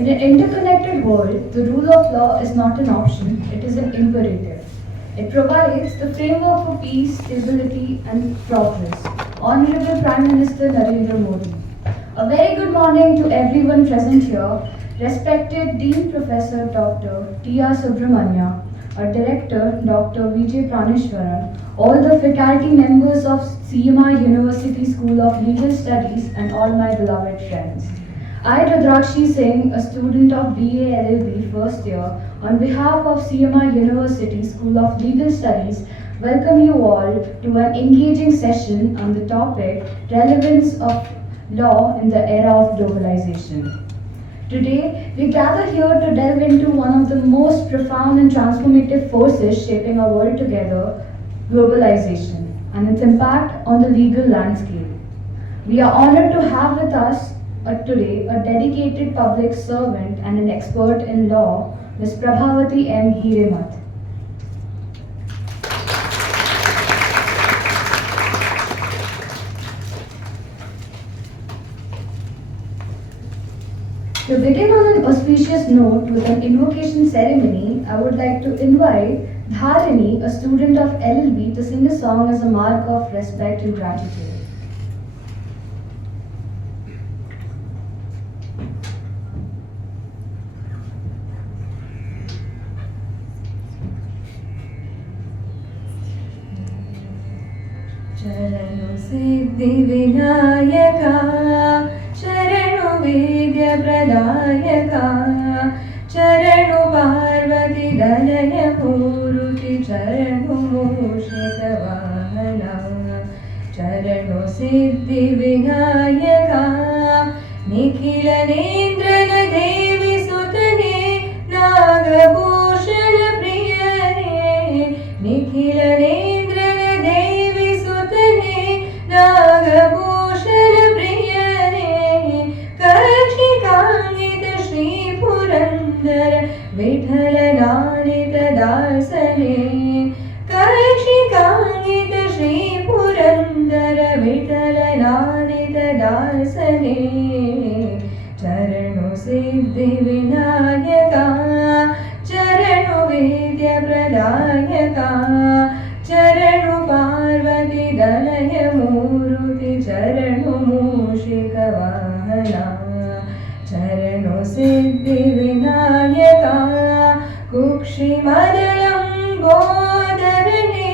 In an interconnected world, the rule of law is not an option, it is an imperative. It provides the framework for peace, stability, and progress. Honorable Prime Minister Narendra Modi. A very good morning to everyone present here. Respected Dean Professor Dr. T.R. Subramanya, our Director Dr. V.J. Praneshwaran, all the faculty members of CMI University School of Legal Studies, and all my beloved friends. I, Rudrakshi Singh, a student of BA LLB first year, on behalf of CMI University School of Legal Studies, welcome you all to an engaging session on the topic Relevance of Law in the Era of Globalization. Today, we gather here to delve into one of the most profound and transformative forces shaping our world together, globalization, and its impact on the legal landscape. We are honored to have with us today a dedicated public servant and an expert in law, Ms. Prabhavati M. Hiremath. To begin on an auspicious note with an invocation ceremony, I would like to invite Dharini, a student of LLB, to sing a song as a mark of respect and gratitude. शरणु Siddhi Vinayaka शरणु Vaidya प्रदायका शरणु Parvati दलय Murthy शरणु मूषिक वाहना शरणु Siddhi Vinayaka Nikhil नेन्द्रन Devi सुतने Nagabhushan प्रियने Nikhil नेन्द्रन Devi सुतने Nagabhushan प्रियने कक्षिकांगित Shri Purandar Vitthal नानित दासने कक्षिकांगित Shri Purandar Vitthal नानित दासने चरणु Siddhi Vinayaka चरणु Vaidya प्रदायका चरणु Parvati दलय Murthy चरणु मूषिक वाहना चरणु Siddhi Vinayaka कुक्षिमदलं गोदरने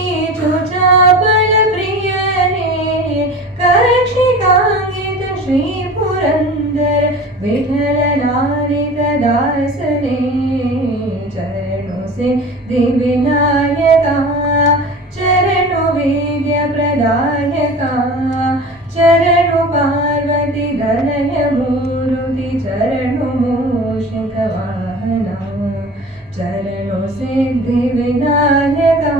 ईचुचापल प्रियने कक्षिकांगित Shri Purandar Vitthal नारित दासने चरणु Siddhi Vinayaka चरणु Vaidya प्रदायका चरणु Parvati दलय Murthy चरणु मूषिक वाहना चरणु Siddhi Vinayaka.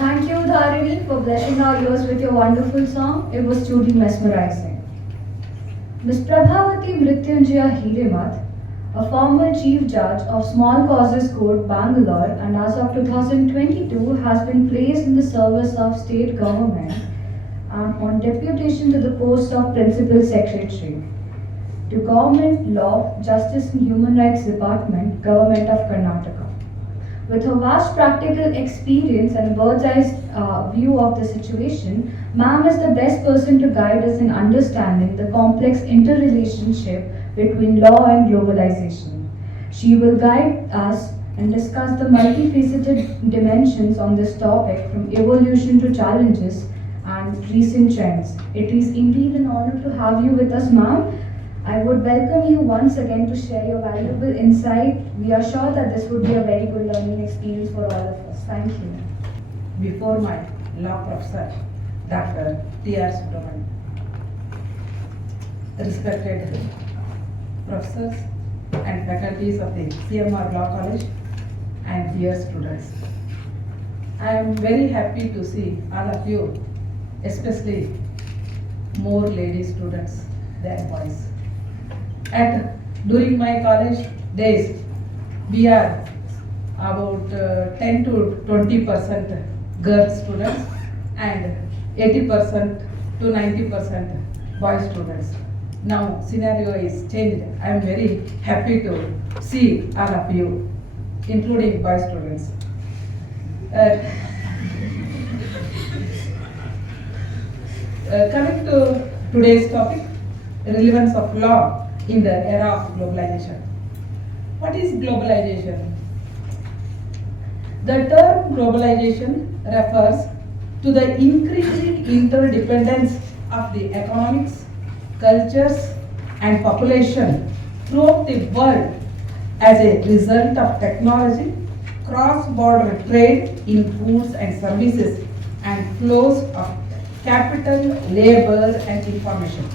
Thank you, Dharini, for blessing our ears with your wonderful song. It was truly mesmerizing. Ms. Prabhavati Mrityunjaya Hiremath, a former Chief Judge of Small Causes Court, Bangalore, and as of 2022 has been placed in the service of state government and on deputation to the post of Principal Secretary to Government Law, Justice and Human Rights Department, Government of Karnataka. With her vast practical experience and a bird's-eye view of the situation, ma'am is the best person to guide us in understanding the complex interrelationship between law and globalization. She will guide us and discuss the multifaceted dimensions on this topic from evolution to challenges and recent trends. It is indeed an honor to have you with us, ma'am. I would welcome you once again to share your valuable insight. We are sure that this would be a very good learning experience for all of us. Thank you. Before my law professor, Dr. T.R. Subramanya, respected professors and faculties of the CMR Law College and dear students. I am very happy to see all of you, especially more lady students than boys. During my college days, we are about 10 to 20% girl students and 80% to 90% boy students. Now scenario is changed. I am very happy to see all of you, including boy students. Coming to today's topic, relevance of law in the era of globalization. What is globalization? The term globalization refers to the increasing interdependence of the economics, cultures, and population throughout the world as a result of technology, cross-border trade in goods and services, and flows of capital, labor, and information.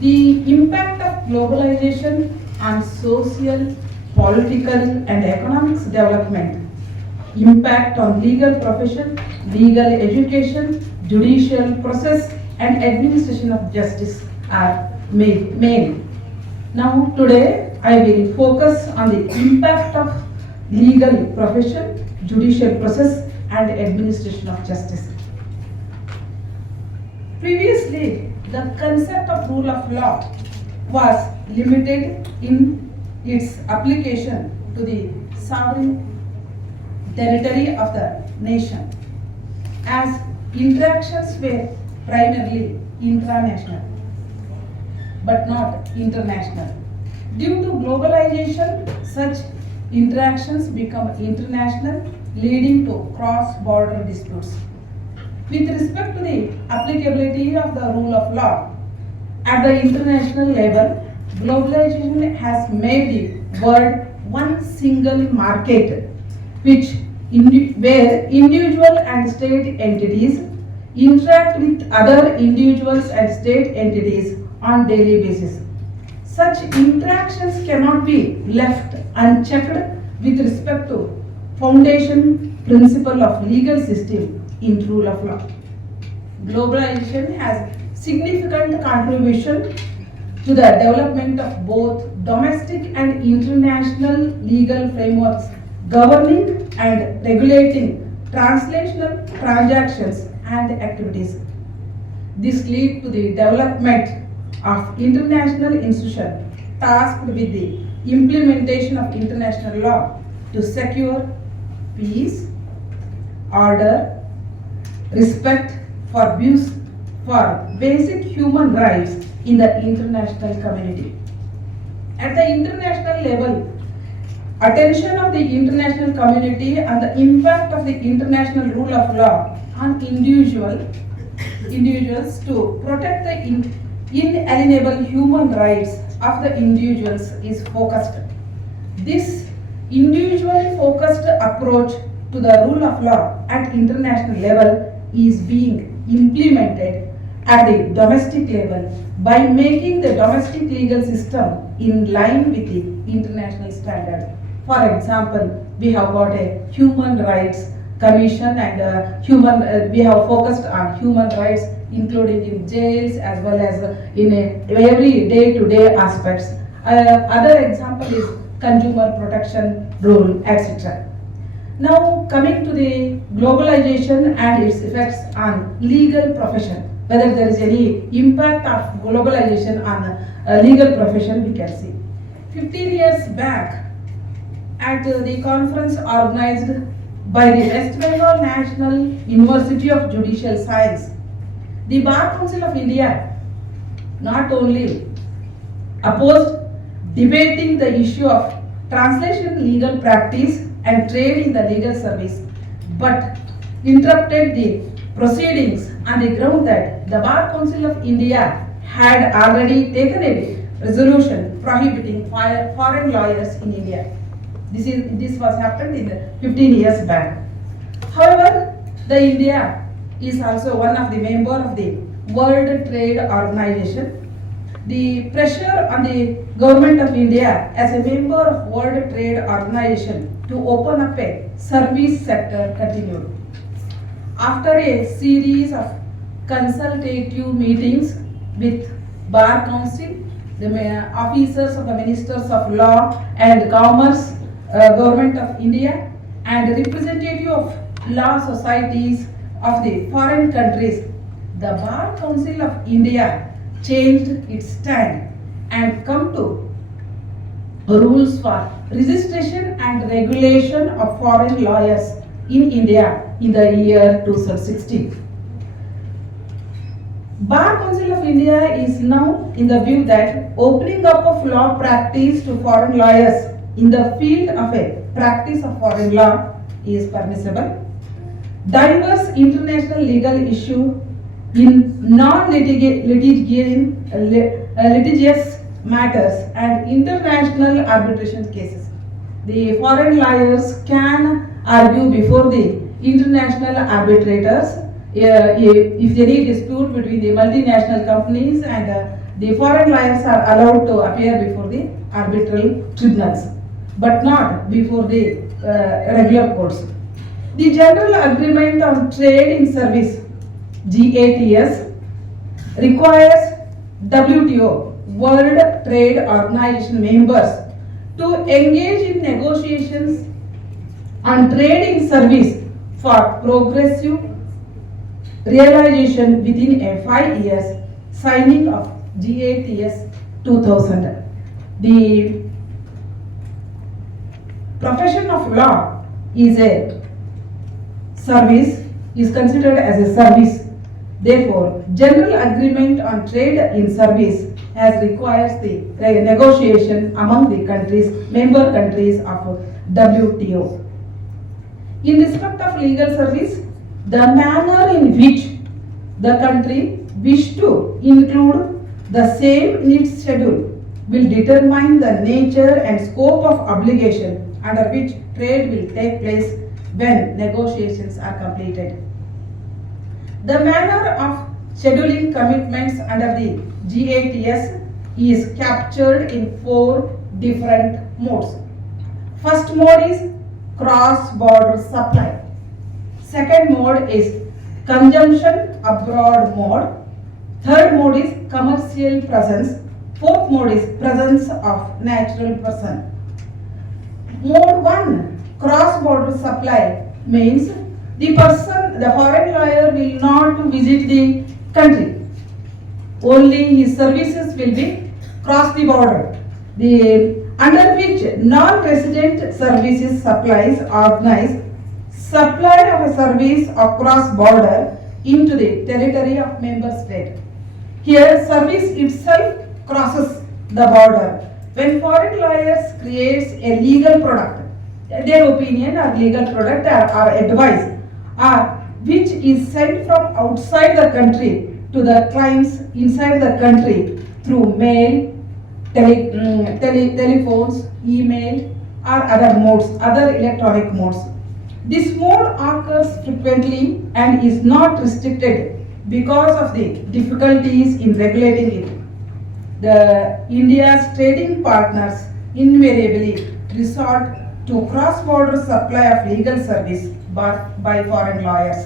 The impact of globalization on social, political, and economic development, impact on legal profession, legal education, judicial process, and administration of justice are main. Now today I will focus on the impact of legal profession, judicial process, and administration of justice. Previously, the concept of rule of law was limited in its application to the sovereign territory of the nation, as interactions were primarily intranational but not international. Due to globalization, such interactions become international, leading to cross-border disputes. With respect to the applicability of the rule of law at the international level, globalization has made the world one single market, where individual and state entities interact with other individuals and state entities on daily basis. Such interactions cannot be left unchecked with respect to foundation principle of legal system in rule of law. Globalization has significant contribution to the development of both domestic and international legal frameworks governing and regulating translational transactions and activities. This leads to the development of international institutions tasked with the implementation of international law to secure peace, order, respect for basic human rights in the international community. At the international level, attention of the international community and the impact of the international rule of law on individuals to protect the inalienable human rights of the individuals is focused. This individually focused approach to the rule of law at international level is being implemented at the domestic level by making the domestic legal system in line with the international standards. For example, we have got a human rights commission and we have focused on human rights including in jails as well as in every day-to-day aspects. Other example is consumer protection rule, etc. Now coming to the globalization and its effects on legal profession, whether there is any impact of globalization on legal profession, we can see. 15 years back, at the conference organized by the West Bengal National University of Judicial Science, the Bar Council of India not only opposed debating the issue of translation legal practice and trade in the legal service, but interrupted the proceedings on the ground that the Bar Council of India had already taken a resolution prohibiting foreign lawyers in India. This was happened in 15 years back. However, the India is also one of the member of the World Trade Organization. The pressure on the government of India as a member of World Trade Organization to open up a service sector continued. After a series of consultative meetings with Bar Council, the officers of the Ministers of Law and Commerce, Government of India, and representative of law societies of the foreign countries, the Bar Council of India changed its stand and come to rules for registration and regulation of foreign lawyers in India in the year 2016. Bar Council of India is now in the view that opening up of law practice to foreign lawyers in the field of a practice of foreign law is permissible. Diverse international legal issue in litigious matters and international arbitration cases. The foreign lawyers can argue before the international arbitrators if any dispute between the multinational companies, and the foreign lawyers are allowed to appear before the arbitral tribunals, but not before the regular courts. The General Agreement on Trade in Service (GATS) requires WTO World Trade Organization members to engage in negotiations on trade in service for progressive realization within a 5 years signing of GATS 2000. The profession of law is a service, is considered as a service. Therefore, General Agreement on Trade in Service has requires the negotiation among the member countries of WTO. In respect of legal service, the manner in which the country wish to include the same in its schedule will determine the nature and scope of obligation under which trade will take place when negotiations are completed. The manner of scheduling commitments under the GATS is captured in 4 different modes. First mode is cross-border supply. Second mode is consumption abroad mode. Third mode is commercial presence. Fourth mode is presence of natural person. Mode 1, cross-border supply, means the foreign lawyer will not visit the country. Only his services will be cross the border. Under which non-resident services supplies organize supply of a service across border into the territory of member state. Here, service itself crosses the border. When foreign lawyers creates a legal product, their opinion or legal product or advice, which is sent from outside the country to the clients inside the country through mail, telephones, email, or other electronic modes. This mode occurs frequently and is not restricted because of the difficulties in regulating it. The India's trading partners invariably resort to cross-border supply of legal service by foreign lawyers.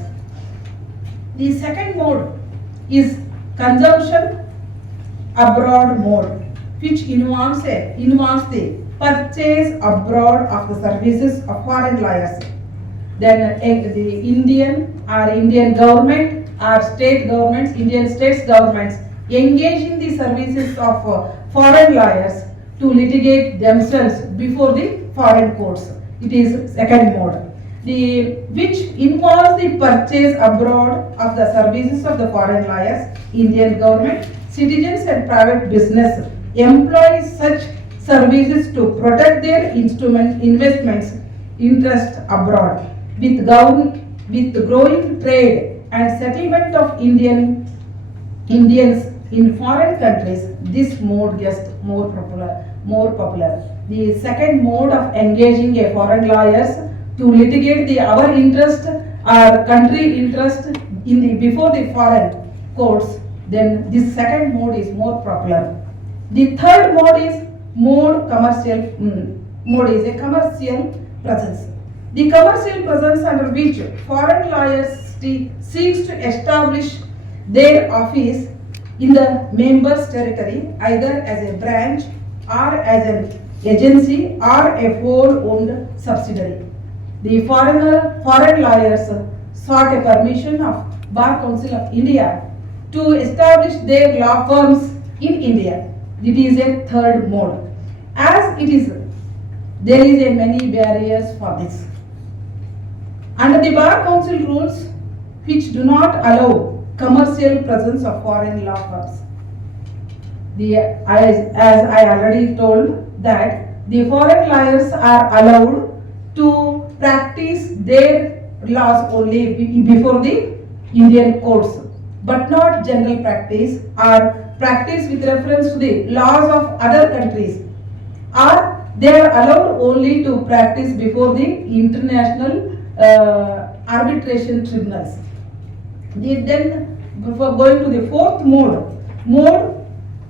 The second mode is consumption abroad mode, which involves the purchase abroad of the services of foreign lawyers. Then the Indian government or state governments, Indian states governments engage in the services of foreign lawyers to litigate themselves before the foreign courts. It is second mode. Which involves the purchase abroad of the services of the foreign lawyers. Indian government, citizens and private business employ such services to protect their investments interest abroad. With growing trade and settlement of Indians in foreign countries, this mode gets more popular. The second mode of engaging a foreign lawyers to litigate our interest or country interest before the foreign courts, then this second mode is more popular. The third mode is a commercial presence. The commercial presence under which foreign lawyers seeks to establish their office in the member's territory, either as a branch or as an agency or a wholly-owned subsidiary. The foreign lawyers sought a permission of Bar Council of India to establish their law firms in India. It is a third mode. As it is, there is a many barriers for this. Under the Bar Council rules, which do not allow commercial presence of foreign law firms. As I already told that the foreign lawyers are allowed to practice their laws only before the Indian courts, but not general practice or practice with reference to the laws of other countries, or they are allowed only to practice before the international arbitration tribunals. Then before going to the fourth mode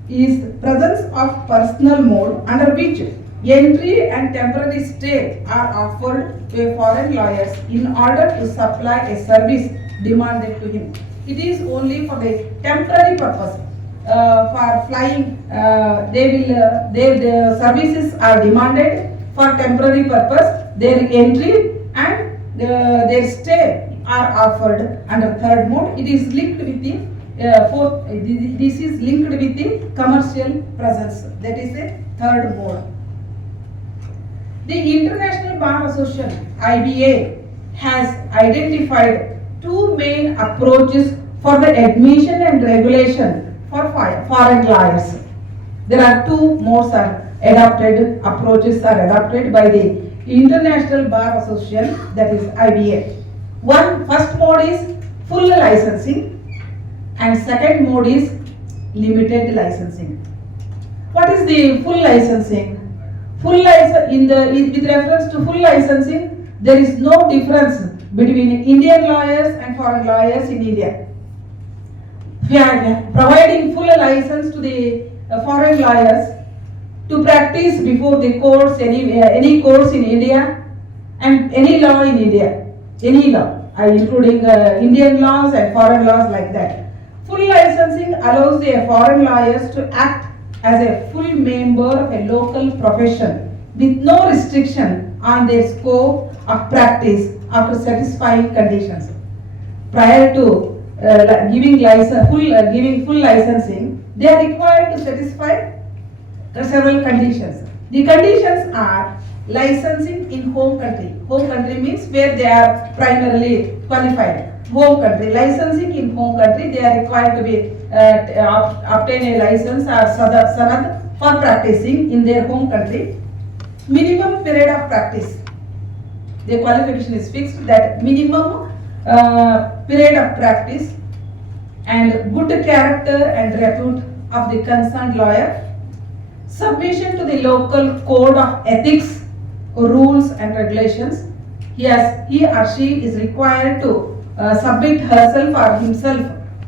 is presence of personal mode, under which entry and temporary stay are offered to foreign lawyers in order to supply a service demanded to him. It is only for the temporary purpose. For flying, their services are demanded for temporary purpose. Their entry and their stay are offered under third mode. It is linked with the fourth. This is linked with the commercial presence. That is a third mode. The International Bar Association (IBA) has identified two main approaches for the admission and regulation for foreign lawyers. There are two modes approaches are adopted by the International Bar Association, that is IBA. First mode is full licensing and second mode is limited licensing. What is the full licensing? With reference to full licensing, there is no difference between Indian lawyers and foreign lawyers in India. We are providing full license to the foreign lawyers to practice before the courts, any courts in India and any law in India, any law, including Indian laws and foreign laws like that. Full licensing allows the foreign lawyers to act as a full member of a local profession with no restriction on their scope of practice after satisfying conditions. Prior to giving full licensing, they are required to satisfy several conditions. The conditions are licensing in home country. Home country means where they are primarily qualified. Home country. Licensing in home country, they are required to be obtain a license or sanad for practicing in their home country. Minimum period of practice. The qualification is fixed that minimum period of practice and good character and repute of the concerned lawyer. Submission to the local code of ethics, rules and regulations. He or she is required to submit herself or himself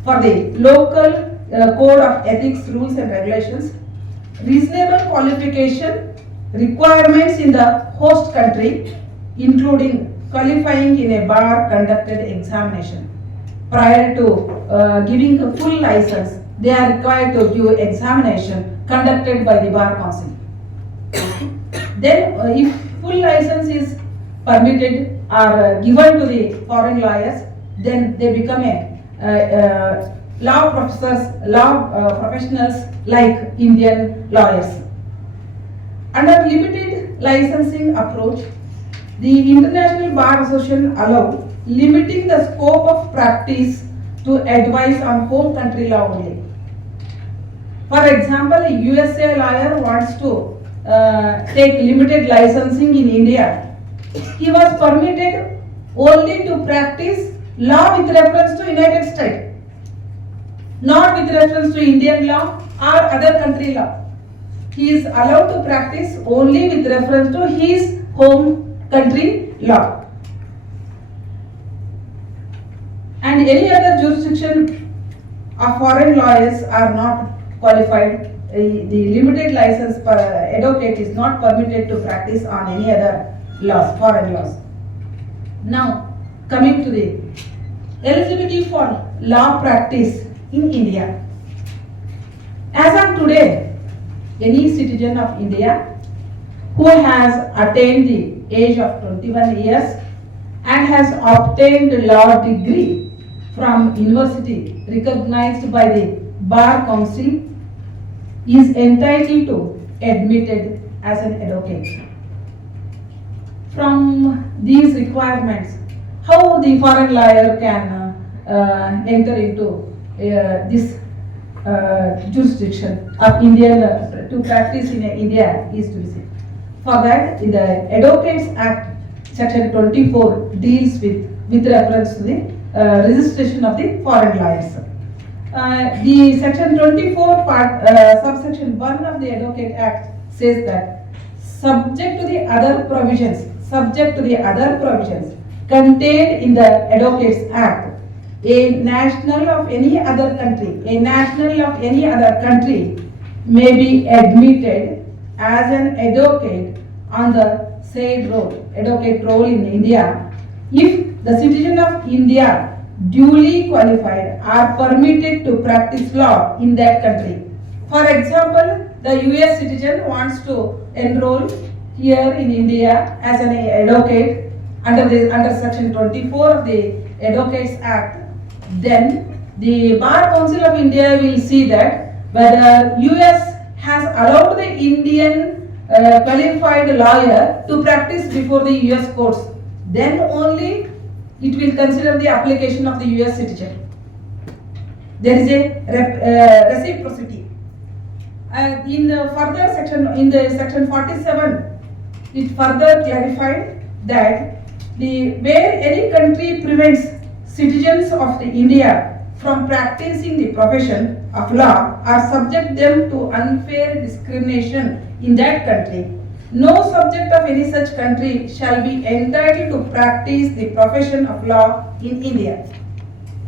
for the local code of ethics, rules and regulations. Reasonable qualification requirements in the host country, including qualifying in a bar conducted examination. Prior to giving a full license, they are required to give examination conducted by the Bar Council. Then if full license is permitted or given to the foreign lawyers, then they become a law professionals like Indian lawyers. Under limited licensing approach, the International Bar Association allow limiting the scope of practice to advice on home country law only. For example, a USA lawyer wants to take limited licensing in India. He was permitted only to practice law with reference to United States, not with reference to Indian law or other country law. He is allowed to practice only with reference to his home country law. And any other jurisdiction of foreign lawyers are not qualified. The limited license advocate is not permitted to practice on any other laws, foreign laws. Now, coming to the eligibility for law practice in India. As of today, any citizen of India who has attained the age of 21 years and has obtained law degree from university recognized by the Bar Council is entitled to admitted as an advocate. From these requirements, how the foreign lawyer can enter into this jurisdiction of Indian to practice in India is to be seen. For that, in the Advocates Act, Section 24 deals with reference to the registration of the foreign lawyers. The Section 24 part, subsection 1 of the Advocate Act says that subject to the other provisions contained in the Advocates Act, a national of any other country may be admitted as an advocate on the said advocate role in India if the citizen of India duly qualified are permitted to practice law in that country. For example, the US citizen wants to enroll here in India as an advocate under Section 24 of the Advocates Act. Then the Bar Council of India will see that whether US has allowed the Indian qualified lawyer to practice before the US courts. Then only it will consider the application of the US citizen. There is a reciprocity. In the section 47, it further clarified that where any country prevents citizens of the India from practicing the profession of law or subject them to unfair discrimination in that country, no subject of any such country shall be entitled to practice the profession of law in India.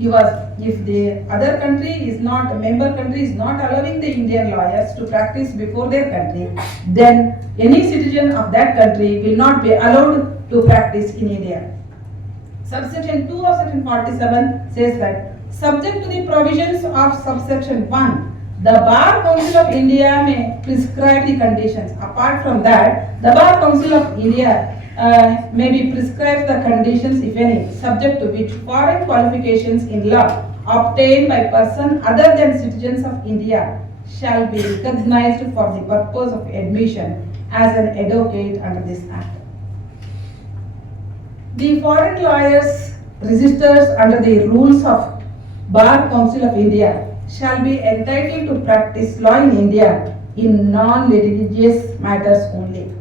If the other country is not, a member country is not allowing the Indian lawyers to practice before their country, then any citizen of that country will not be allowed to practice in India. Subsection 2 of Section 47 says that subject to the provisions of subsection 1, the Bar Council of India may prescribe the conditions. Apart from that, the Bar Council of India may be prescribed the conditions, if any, subject to which foreign qualifications in law obtained by person other than citizens of India shall be recognized for the purpose of admission as an advocate under this Act. The foreign lawyers registered under the rules of Bar Council of India shall be entitled to practice law in India in non-litigious matters only.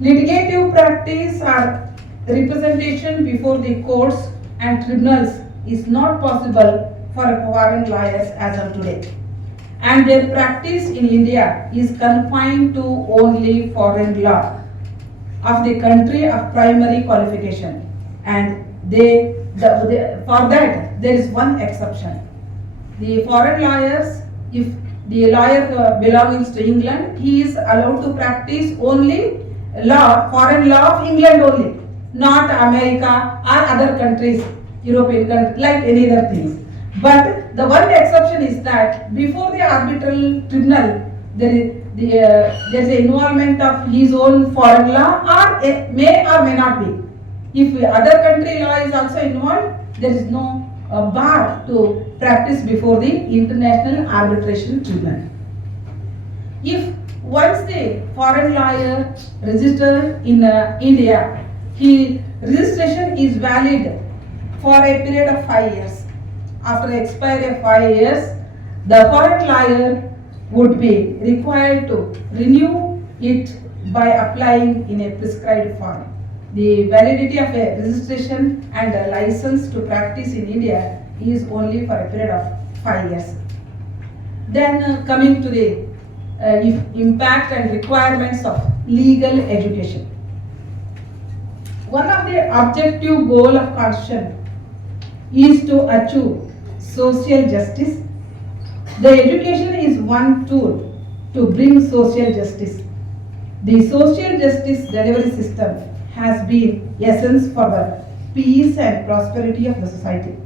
Litigative practice or representation before the courts and tribunals is not possible for foreign lawyers as of today, and their practice in India is confined to only foreign law of the country of primary qualification, and for that there is one exception. The foreign lawyers, if the lawyer belongs to England, he is allowed to practice only foreign law of England only, not America or other countries, European countries, like any other things. But the one exception is that before the arbitral tribunal, there is an involvement of his own foreign law, or may not be. If other country law is also involved, there is no bar to practice before the International Arbitration Tribunal. If once the foreign lawyer registered in India, his registration is valid for a period of 5 years. After expiry of 5 years, the foreign lawyer would be required to renew it by applying in a prescribed form. The validity of a registration and a license to practice in India is only for a period of 5 years. Then coming to the impact and requirements of legal education. One of the objective goal of Constitution is to achieve social justice. The education is one tool to bring social justice. The social justice delivery system has been essence for the peace and prosperity of the society.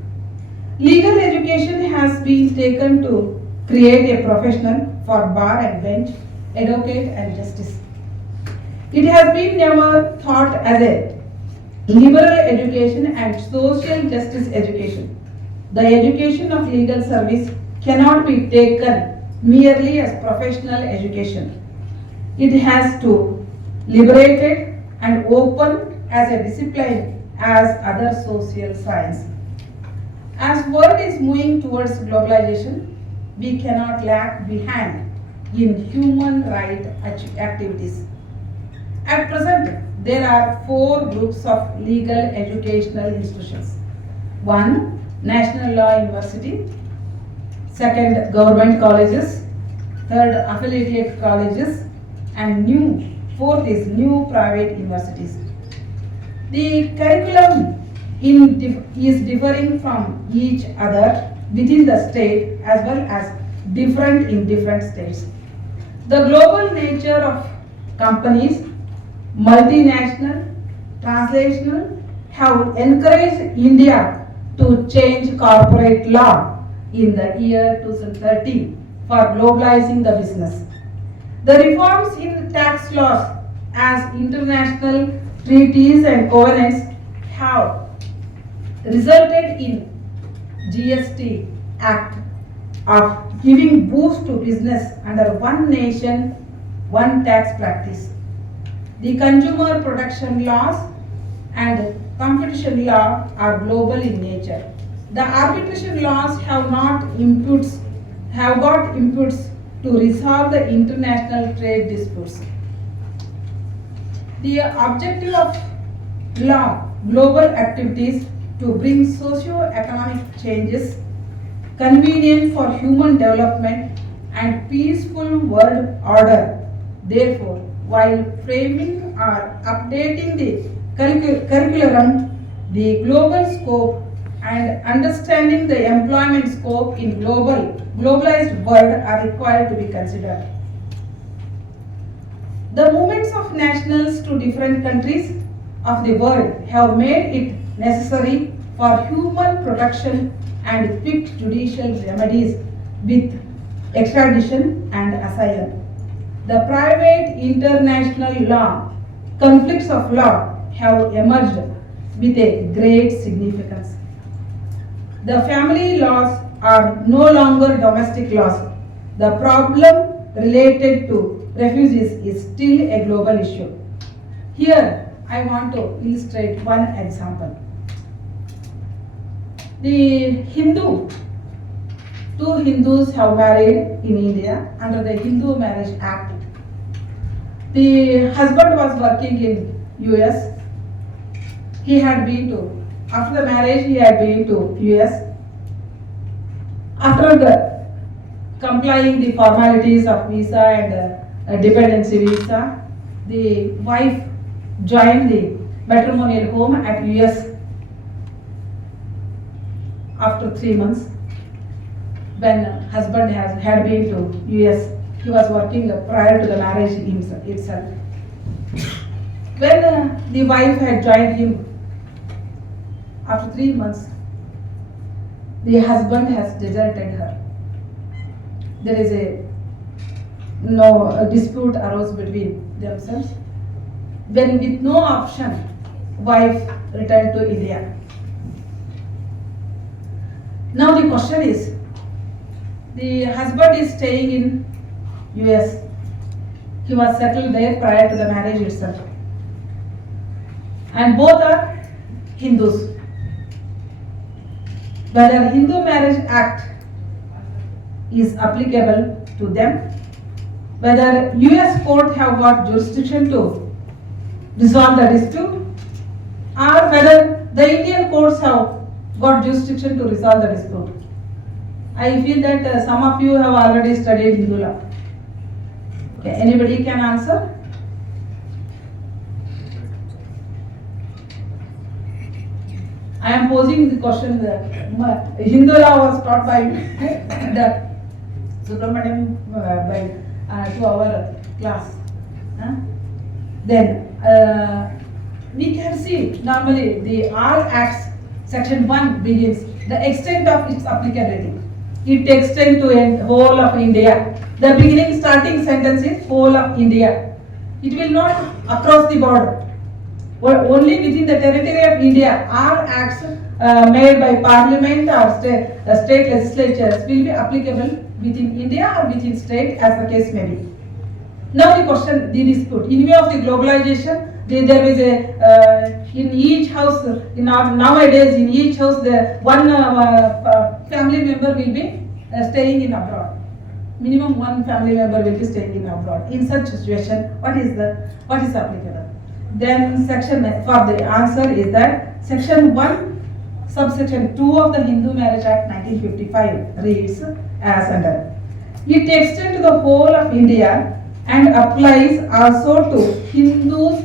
Legal education has been taken to create a profession for bar and bench, advocate and justice. It has been never thought as a liberal education and social justice education. The education of legal service cannot be taken merely as professional education. It has to liberated and open as a discipline as other social science. As world is moving towards globalization, we cannot lag behind in human rights activities. At present, there are 4 groups of legal educational institutions. 1. National Law University. 2. Government colleges. 3. Affiliated colleges. And 4th is new private universities. The curriculum is differing from each other within the state as well as different in different states. The global nature of companies, multinational, translational, have encouraged India to change corporate law in the year 2013 for globalizing the business. The reforms in tax laws as international treaties and covenants have resulted in GST Act of giving boost to business under one nation, one tax practice. The consumer protection laws and competition law are global in nature. The arbitration laws have got inputs to resolve the international trade disputes. The objective of law, global activities to bring socio-economic changes convenient for human development and peaceful world order. Therefore, while framing or updating the curriculum, the global scope and understanding the employment scope in globalized world are required to be considered. The movements of nationals to different countries of the world have made it necessary for human protection and quick judicial remedies with extradition and asylum. The private international law, conflicts of law have emerged with a great significance. The family laws are no longer domestic laws. The problem related to refugees is still a global issue. Here, I want to illustrate one example. Two Hindus have married in India under the Hindu Marriage Act. The husband was working in US. After the marriage, he had been to US. After complying the formalities of visa and dependency visa, the wife joined the matrimonial home at US after 3 months. When husband had been to US, he was working prior to the marriage itself. When the wife had joined him after 3 months, the husband has deserted her. There is a dispute arose between themselves. When with no option, wife returned to India. Now the question is, the husband is staying in US. He was settled there prior to the marriage itself. And both are Hindus. Whether Hindu Marriage Act is applicable to them, whether US court have got jurisdiction to resolve the dispute, or whether the Indian courts have got jurisdiction to resolve the dispute. I feel that some of you have already studied Hindu law. Okay, anybody can answer? I am posing the question that Hindu law was taught by the Subramaniam to our class. Then we can see normally the all acts section 1 begins the extent of its applicability. It extends to a whole of India. The beginning starting sentence is whole of India. It will not across the border. Only within the territory of India, all acts made by parliament or state legislatures will be applicable within India or within state as the case may be. Now the question, the dispute. In view of the globalization, there is a in each house nowadays in each house the one family member will be staying in abroad. Minimum one family member will be staying in abroad. In such situation, what is applicable? Then section for the answer is that section 1 subsection 2 of the Hindu Marriage Act 1955 reads as under. It extends to the whole of India and applies also to Hindus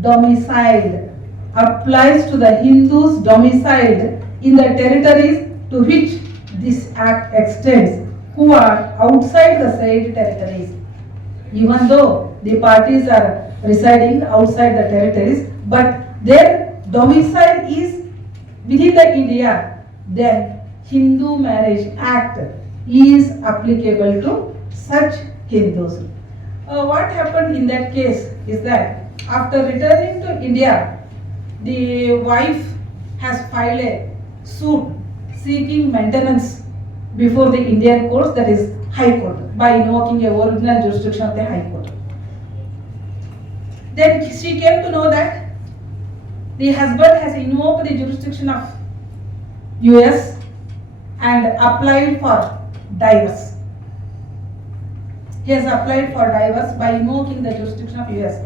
domiciled. Applies to the Hindus domiciled in the territories to which this act extends, who are outside the said territories. Even though the parties are residing outside the territories, but their domicile is within the India, then Hindu Marriage Act is applicable to such Hindus. What happened in that case is that after returning to India, the wife has filed a suit seeking maintenance before the Indian courts, that is High Court, by invoking a original jurisdiction of the High Court. Then she came to know that the husband has invoked the jurisdiction of US and applied for divorce. He has applied for divorce by invoking the jurisdiction of US.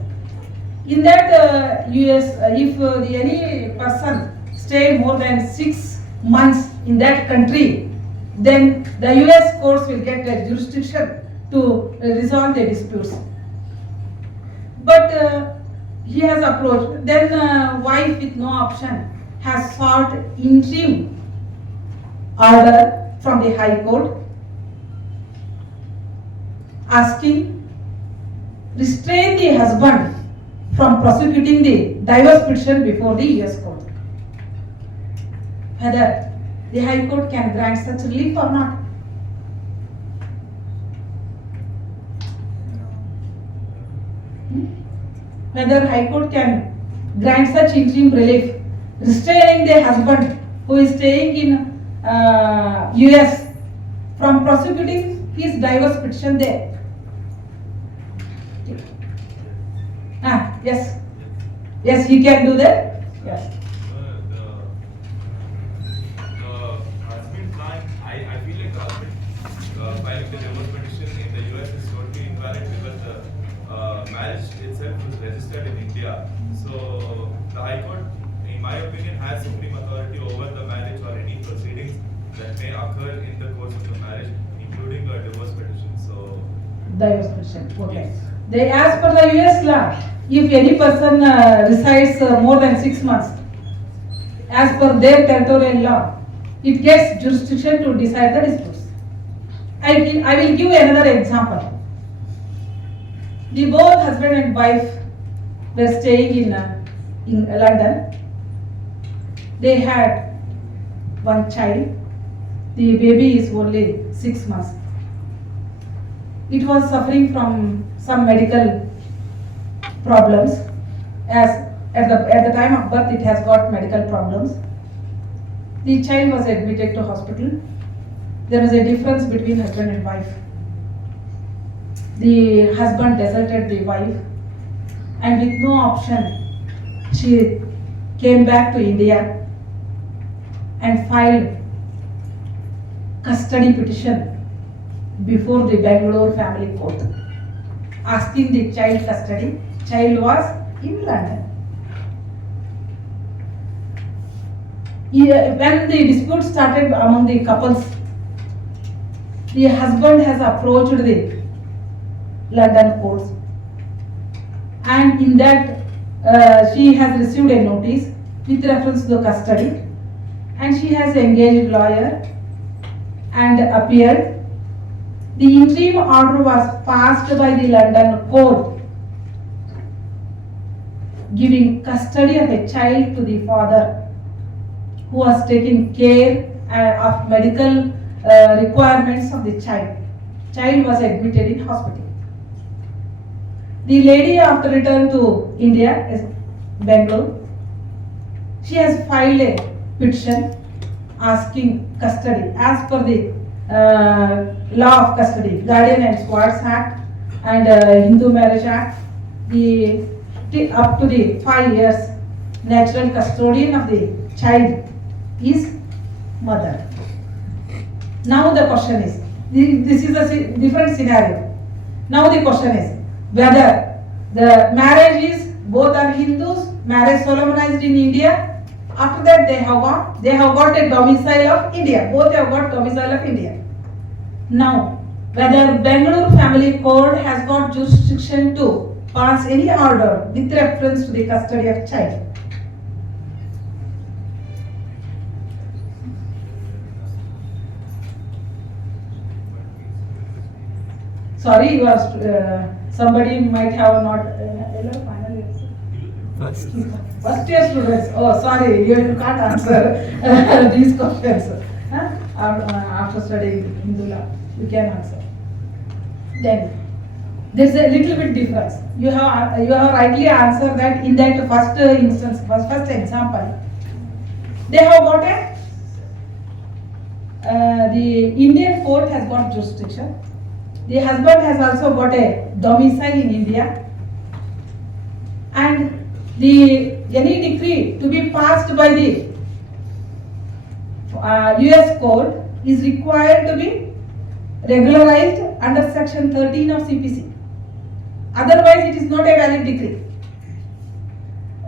In that US, if any person stay more than 6 months in that country, then the US courts will get the jurisdiction to resolve the disputes. But he has approached, then wife with no option has sought interim order from the High Court asking restrain the husband from prosecuting the divorce petition before the US court. Whether the High Court can grant such relief or not. Whether High Court can grant such interim relief, restraining the husband who is staying in US from prosecuting his divorce petition there. Yes. Yes, he can do that. Yes. I feel like the husband filing the divorce petition in the US is totally invalid because the marriage itself is registered in India. So the High Court, in my opinion, has supreme authority over the marriage or any proceedings that may occur in the course of the marriage, including a divorce petition. So divorce petition. Okay. They, as per the US law, if any person resides more than 6 months, as per their territorial law, it gets jurisdiction to decide the disputes. I will give another example. The both husband and wife were staying in London. They had one child. The baby is only 6 months. It was suffering from some medical problems. As at the time of birth, it has got medical problems. The child was admitted to hospital. There was a difference between husband and wife. The husband deserted the wife, and with no option, she came back to India and filed custody petition before the Bangalore family court, asking the child custody. Child was in London. When the dispute started among the couples, the husband has approached the London courts, and in that she has received a notice with reference to the custody, and she has engaged lawyer and appeared. The interim order was passed by the London court, giving custody of a child to the father, who was taking care of medical requirements of the child. Child was admitted in hospital. The lady, after return to India, Bangalore, she has filed a petition asking custody as per the law of custody, Guardian and Squads Act and Hindu Marriage Act, the up to the 5 years natural custodian of the child is mother. Now the question is, this is a different scenario. Now the question is whether the marriage is both are Hindus, marriage solemnized in India. After that they have got a domicile of India. Both have got domicile of India. Now whether Bangalore Family Court has got jurisdiction to pass any order with reference to the custody of child. Sorry, you are somebody might have not. Final year, sir? First year students. Oh, sorry, you can't answer these questions. After studying Hindu law, you can answer. Then there's a little bit difference. You have rightly answered that in that first instance, first example, they have got a the Indian court has got jurisdiction. The husband has also got a domicile in India, and any decree to be passed by the US court is required to be regularized under section 13 of CPC. Otherwise, it is not a valid decree.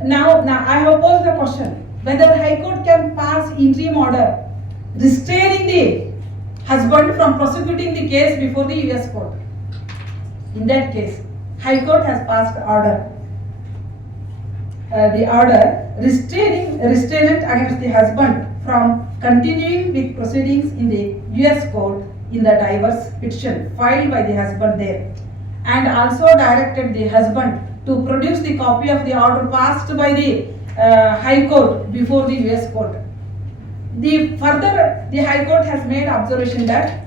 Now I have posed the question whether High Court can pass interim order restraining the husband from prosecuting the case before the US court. In that case, High Court has passed order. The order restraining restraint against the husband from continuing with proceedings in the US court in the divorce petition filed by the husband there, and also directed the husband to produce the copy of the order passed by the High Court before the US court. The High Court has made observation that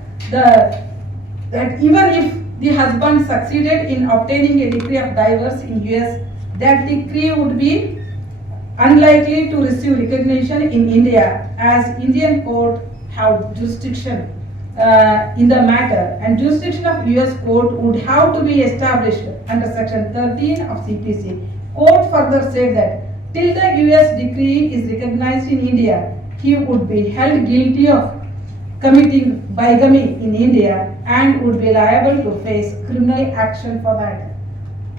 even if the husband succeeded in obtaining a decree of divorce in US, that decree would be unlikely to receive recognition in India, as Indian court have jurisdiction in the matter, and jurisdiction of US court would have to be established under section 13 of CPC. Court further said that till the US decree is recognized in India, he would be held guilty of committing bigamy in India and would be liable to face criminal action for that.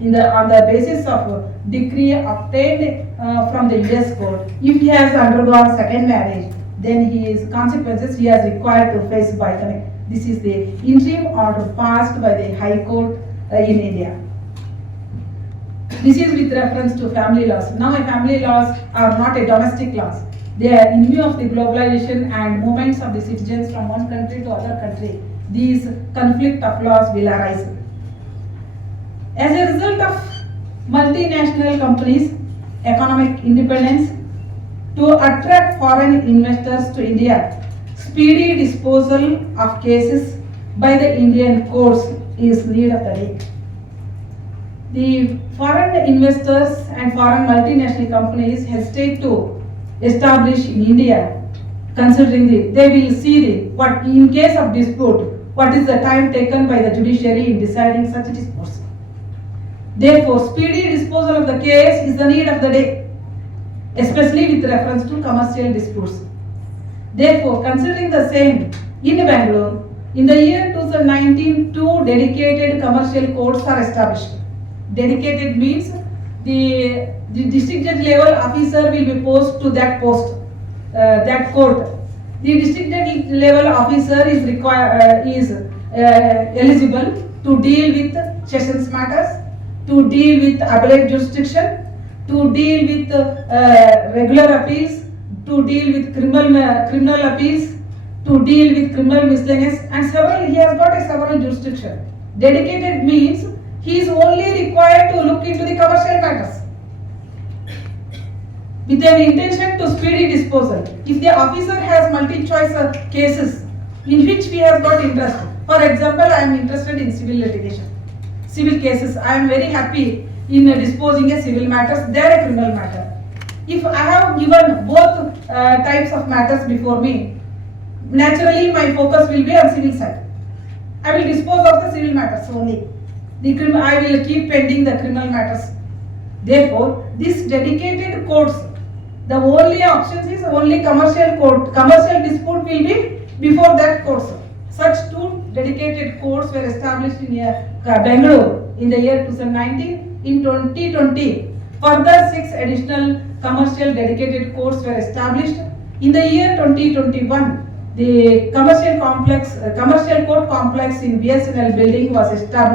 On the basis of decree obtained from the US court, if he has undergone second marriage, then he is required to face bigamy. This is the interim order passed by the High Court in India. This is with reference to family laws. Now, family laws are not a domestic laws. They are in view of the globalization and movements of the citizens from one country to other country. These conflict of laws will arise. As a result of multinational companies' economic independence, to attract foreign investors to India, speedy disposal of cases by the Indian courts is need of the day. The foreign investors and foreign multinational companies hesitate to establish in India, considering they will see what in case of dispute, what is the time taken by the judiciary in deciding such disputes. Therefore, speedy disposal of the case is the need of the day, especially with reference to commercial disputes. Therefore, considering the same, in Bangalore, in the year 2019, 2 dedicated commercial courts are established. Dedicated means the district judge level officer will be posted to that court. The district judge level officer is eligible to deal with sessions matters, to deal with appellate jurisdiction, to deal with regular appeals, to deal with criminal appeals, to deal with criminal miscellaneous, and he has got several jurisdiction. Dedicated means he is only required to look into the commercial matters with an intention to speedy disposal. If the officer has multi-choice cases in which he has got interest, for example, I am interested in civil litigation, civil cases, I am very happy in disposing a civil matters, they are a criminal matter. If I have given both types of matters before me, naturally my focus will be on civil side. I will dispose of the civil matters only. I will keep pending the criminal matters. Therefore, this dedicated courts, the only options is only commercial court. Commercial dispute will be before that courts. Such two dedicated courts were established in Bangalore in the year 2019. In 2020, further 6 additional commercial dedicated courts were established. In the year 2021, the commercial court complex in BSNL building was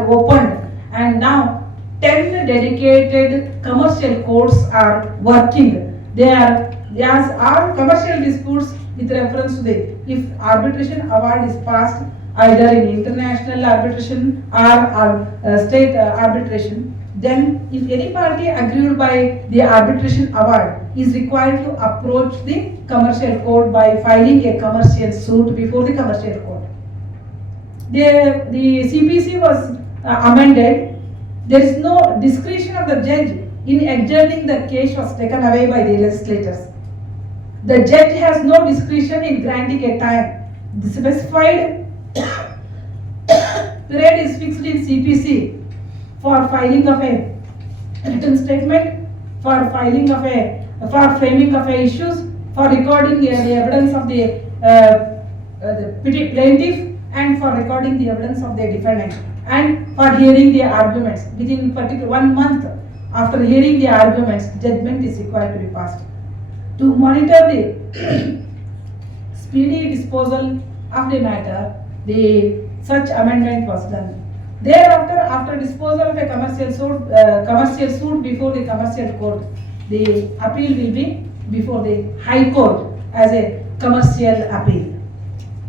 opened, and now 10 dedicated commercial courts are working. They are as all commercial disputes with reference to the if arbitration award is passed either in international arbitration or state arbitration, then if any party aggrieved by the arbitration award is required to approach the commercial court by filing a commercial suit before the commercial court. The CPC was amended. There is no discretion of the judge in adjourning the case was taken away by the legislators. The judge has no discretion in granting a time. The specified period is fixed in CPC for filing of a written statement, for framing of a issues, for recording the evidence of the plaintiff, and for recording the evidence of the defendant, and for hearing the arguments. Within particular 1 month after hearing the arguments, judgment is required to be passed. To monitor the speedy disposal of the matter, such amendment was done. Thereafter, after disposal of a commercial suit before the commercial court, the appeal will be before the High Court as a commercial appeal.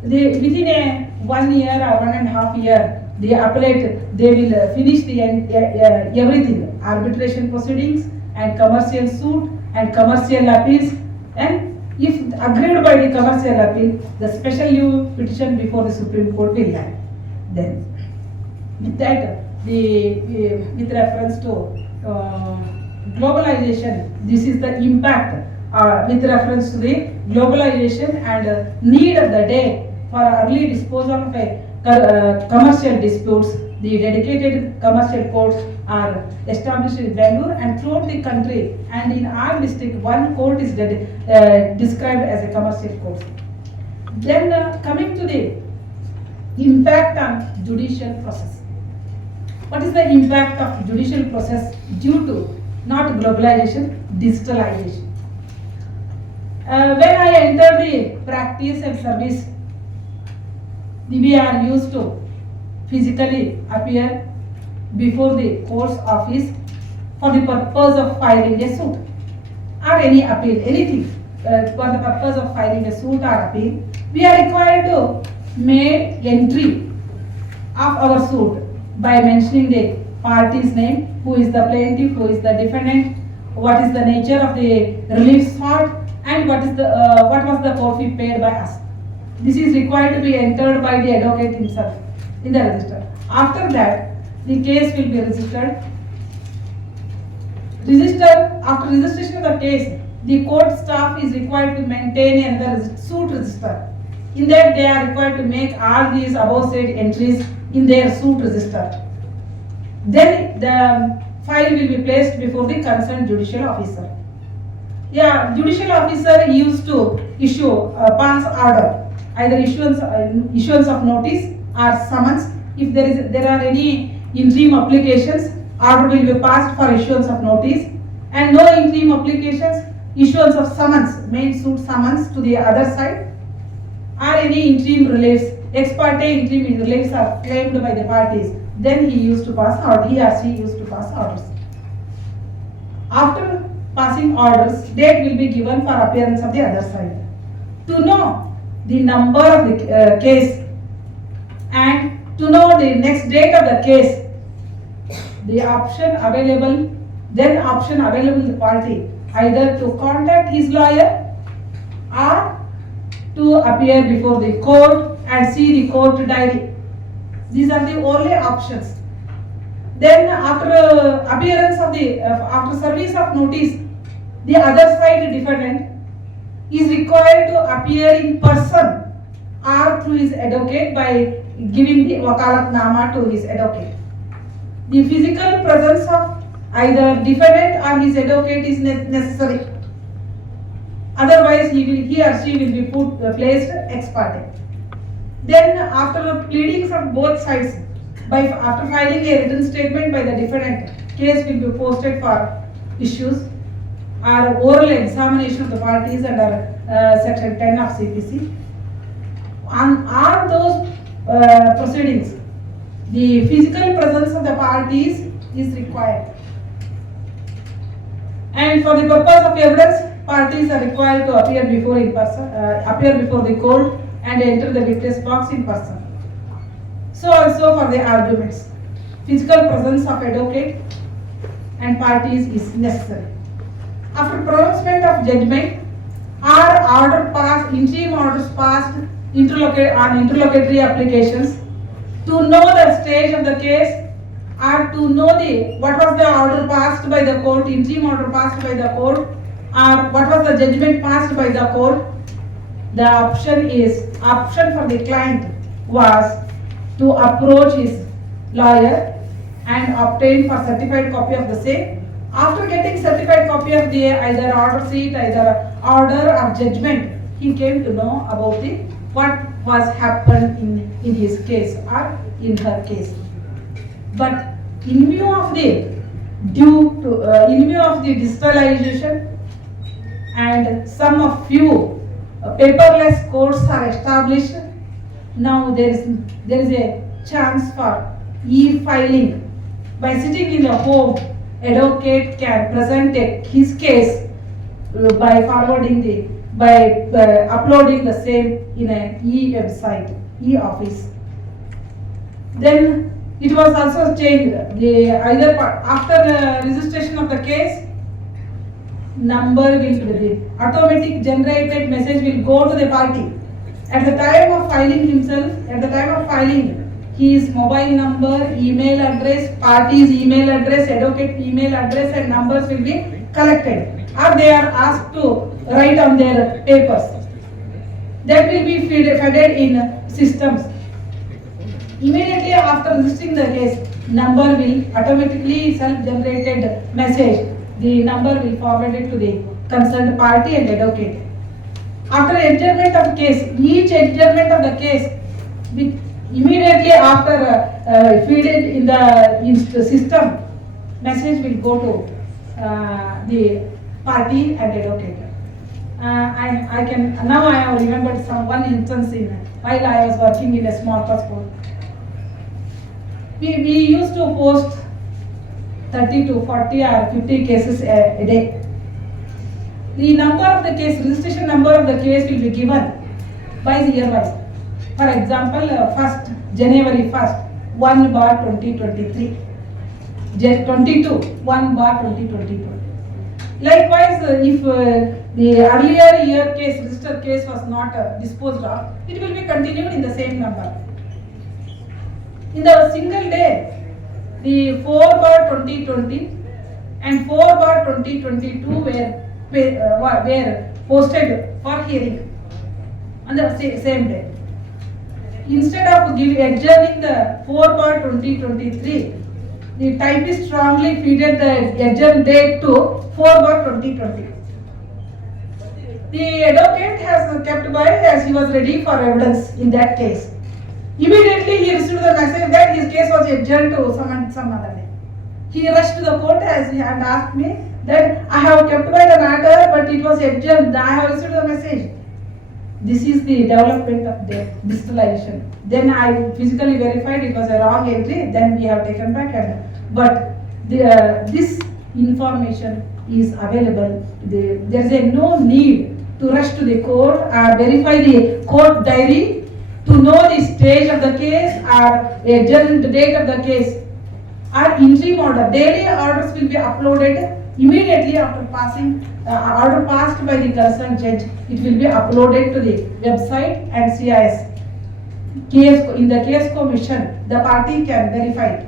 Within a 1 year or 1.5 years, the appellate they will finish the everything, arbitration proceedings and commercial suit and commercial appeals, and if agreed by the commercial appeal, the special leave petition before the Supreme Court will lie. Then, with that, with reference to globalization, this is the impact with reference to the globalization and need of the day for early disposal of a commercial disputes. The dedicated commercial courts are established in Bangalore and throughout the country, and in our district, one court is described as a commercial court. Then coming to the impact on judicial process. What is the impact of judicial process due to not globalization, digitalization? When I enter the practice and service, we are used to physically appear before the court's office for the purpose of filing a suit or any appeal, anything for the purpose of filing a suit or appeal. We are required to make entry of our suit by mentioning the party's name, who is the plaintiff, who is the defendant, what is the nature of the relief sought, and what was the court fee paid by us. This is required to be entered by the advocate himself in the register. After that, the case will be registered. After registration of the case, the court staff is required to maintain the suit register. In that, they are required to make all these above said entries in their suit register. Then the file will be placed before the concerned judicial officer. Judicial officer used to issue a pass order, either issuance of notice or summons. If there are any interim applications, order will be passed for issuance of notice, and no interim applications, issuance of summons, main suit summons to the other side, or any interim reliefs, ex parte interim reliefs are claimed by the parties. Then he or she used to pass orders. After passing orders, date will be given for appearance of the other side. To know the number of the case and to know the next date of the case, the option available to the party, either to contact his lawyer or to appear before the court and see the court diary. These are the only options. Then after appearance of after service of notice, the other side defendant is required to appear in person or through his advocate by giving the wakalatnama to his advocate. The physical presence of either defendant or his advocate is necessary. Otherwise, he or she will be placed ex parte. Then, after pleadings of both sides, after filing a written statement by the defendant, case will be posted for issues or oral examination of the parties under section 10 of CPC. On all those proceedings, the physical presence of the parties is required. And for the purpose of evidence, parties are required to appear before the court and enter the witness box in person. So also for the arguments, physical presence of advocate and parties is necessary. After pronouncement of judgment or interim orders passed on interlocutory applications, to know the stage of the case or to know what was the order passed by the court, interim order passed by the court, or what was the judgment passed by the court, the option for the client was to approach his lawyer and obtain for certified copy of the same. After getting certified copy of the either order sheet, either order or judgment, he came to know about what was happened in his case or in her case. But in view of the digitalization and some few paperless courts are established, now there is a chance for e-filing. By sitting in the home, advocate can present his case by uploading the same in an e-website, e-office. Then it was also changed. After the registration of the case, the automatic generated message will go to the party. At the time of filing, his mobile number, email address, party's email address, advocate email address and numbers will be collected, or they are asked to write on their papers. That will be fed in systems. Immediately after registering the case, number will automatically self-generated message. The number will forward it to the concerned party and advocate. After adjournment of case, each adjournment of the case, immediately after feed it in the system, message will go to the party and advocate. I have remembered one instance while I was working in a small passport. We used to post 30 to 40 or 50 cases a day. The number of the case, registration number of the case will be given by the year wise. For example, January 1st, 1/2023. 22, 1/2022. Likewise, if the earlier year case, registered case was not disposed of, it will be continued in the same number. In the single day, the 4/2020 and 4/2022 were posted for hearing on the same day. Instead of adjourning the 4/2023, the typist strongly feeded the adjourned date to 4/2020. The advocate has kept by as he was ready for evidence in that case. Immediately he received the message that his case was adjourned to some other day. He rushed to the court and asked me that I have kept by the matter, but it was adjourned. I have received the message. This is the development of the digitalization. Then I physically verified it was a wrong entry. Then we have taken back, but this information is available. There is no need to rush to the court or verify the court diary to know the stage of the case or adjourn the date of the case or interim order. Daily orders will be uploaded immediately after passing order passed by the concerned judge. It will be uploaded to the website and CIS. In the case commission, the party can verify it.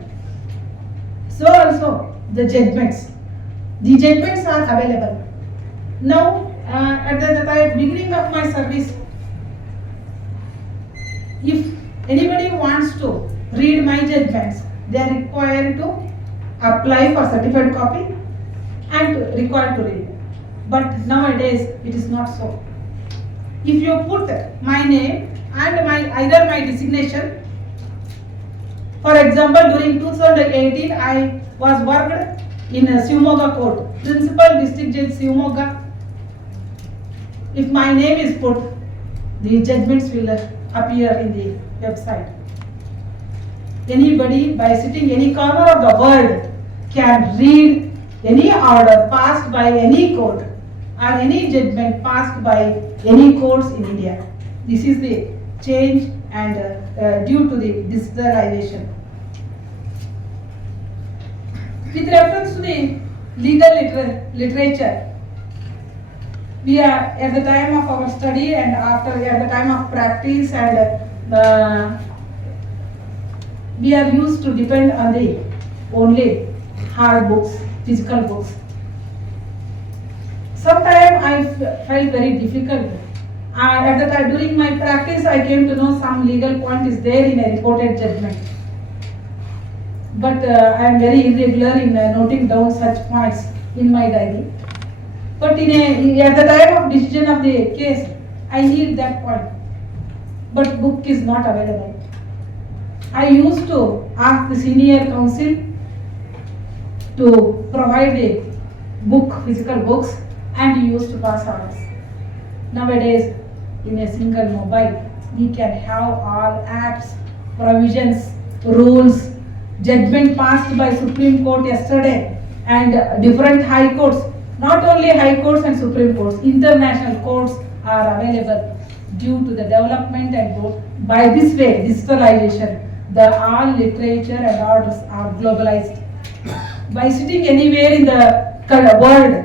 So also the judgments. The judgments are available. Now, at the beginning of my service, if anybody wants to read my judgments, they are required to apply for certified copy and required to read. But nowadays it is not so. If you put my name and either my designation, for example, during 2018 I was worked in a Shivamogga court, Principal District Judge Shivamogga. If my name is put, the judgments will appear in the website. Anybody by sitting any corner of the world can read any order passed by any court or any judgment passed by any courts in India. This is the change and due to the digitalization. With reference to the legal literature, we are at the time of our study and after at the time of practice and we are used to depend on the only hard books, physical books. Sometimes I felt very difficult. At the time during my practice, I came to know some legal point is there in a reported judgment. But I am very irregular in noting down such points in my diary. But at the time of decision of the case, I need that point. But book is not available. I used to ask the senior counsel to provide the book, physical books, and he used to pass orders. Nowadays, in a single mobile, we can have all apps, provisions, rules, judgment passed by Supreme Court yesterday, and different high courts. Not only high courts and Supreme Courts, international courts are available due to the development and growth. By this way, digitalization, the all literature and orders are globalized. By sitting anywhere in the world,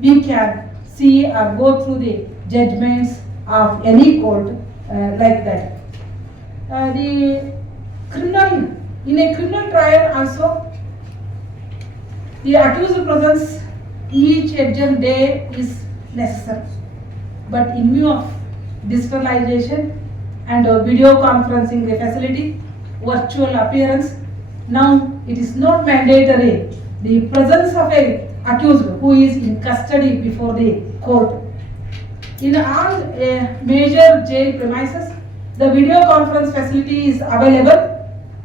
we can see or go through the judgments of any court like that. In a criminal trial also, the accused presence each exam day is necessary. But in view of digitalization and video conferencing facility, virtual appearance, now it is not mandatory the presence of a accused who is in custody before the court. In all major jail premises, the video conference facility is available.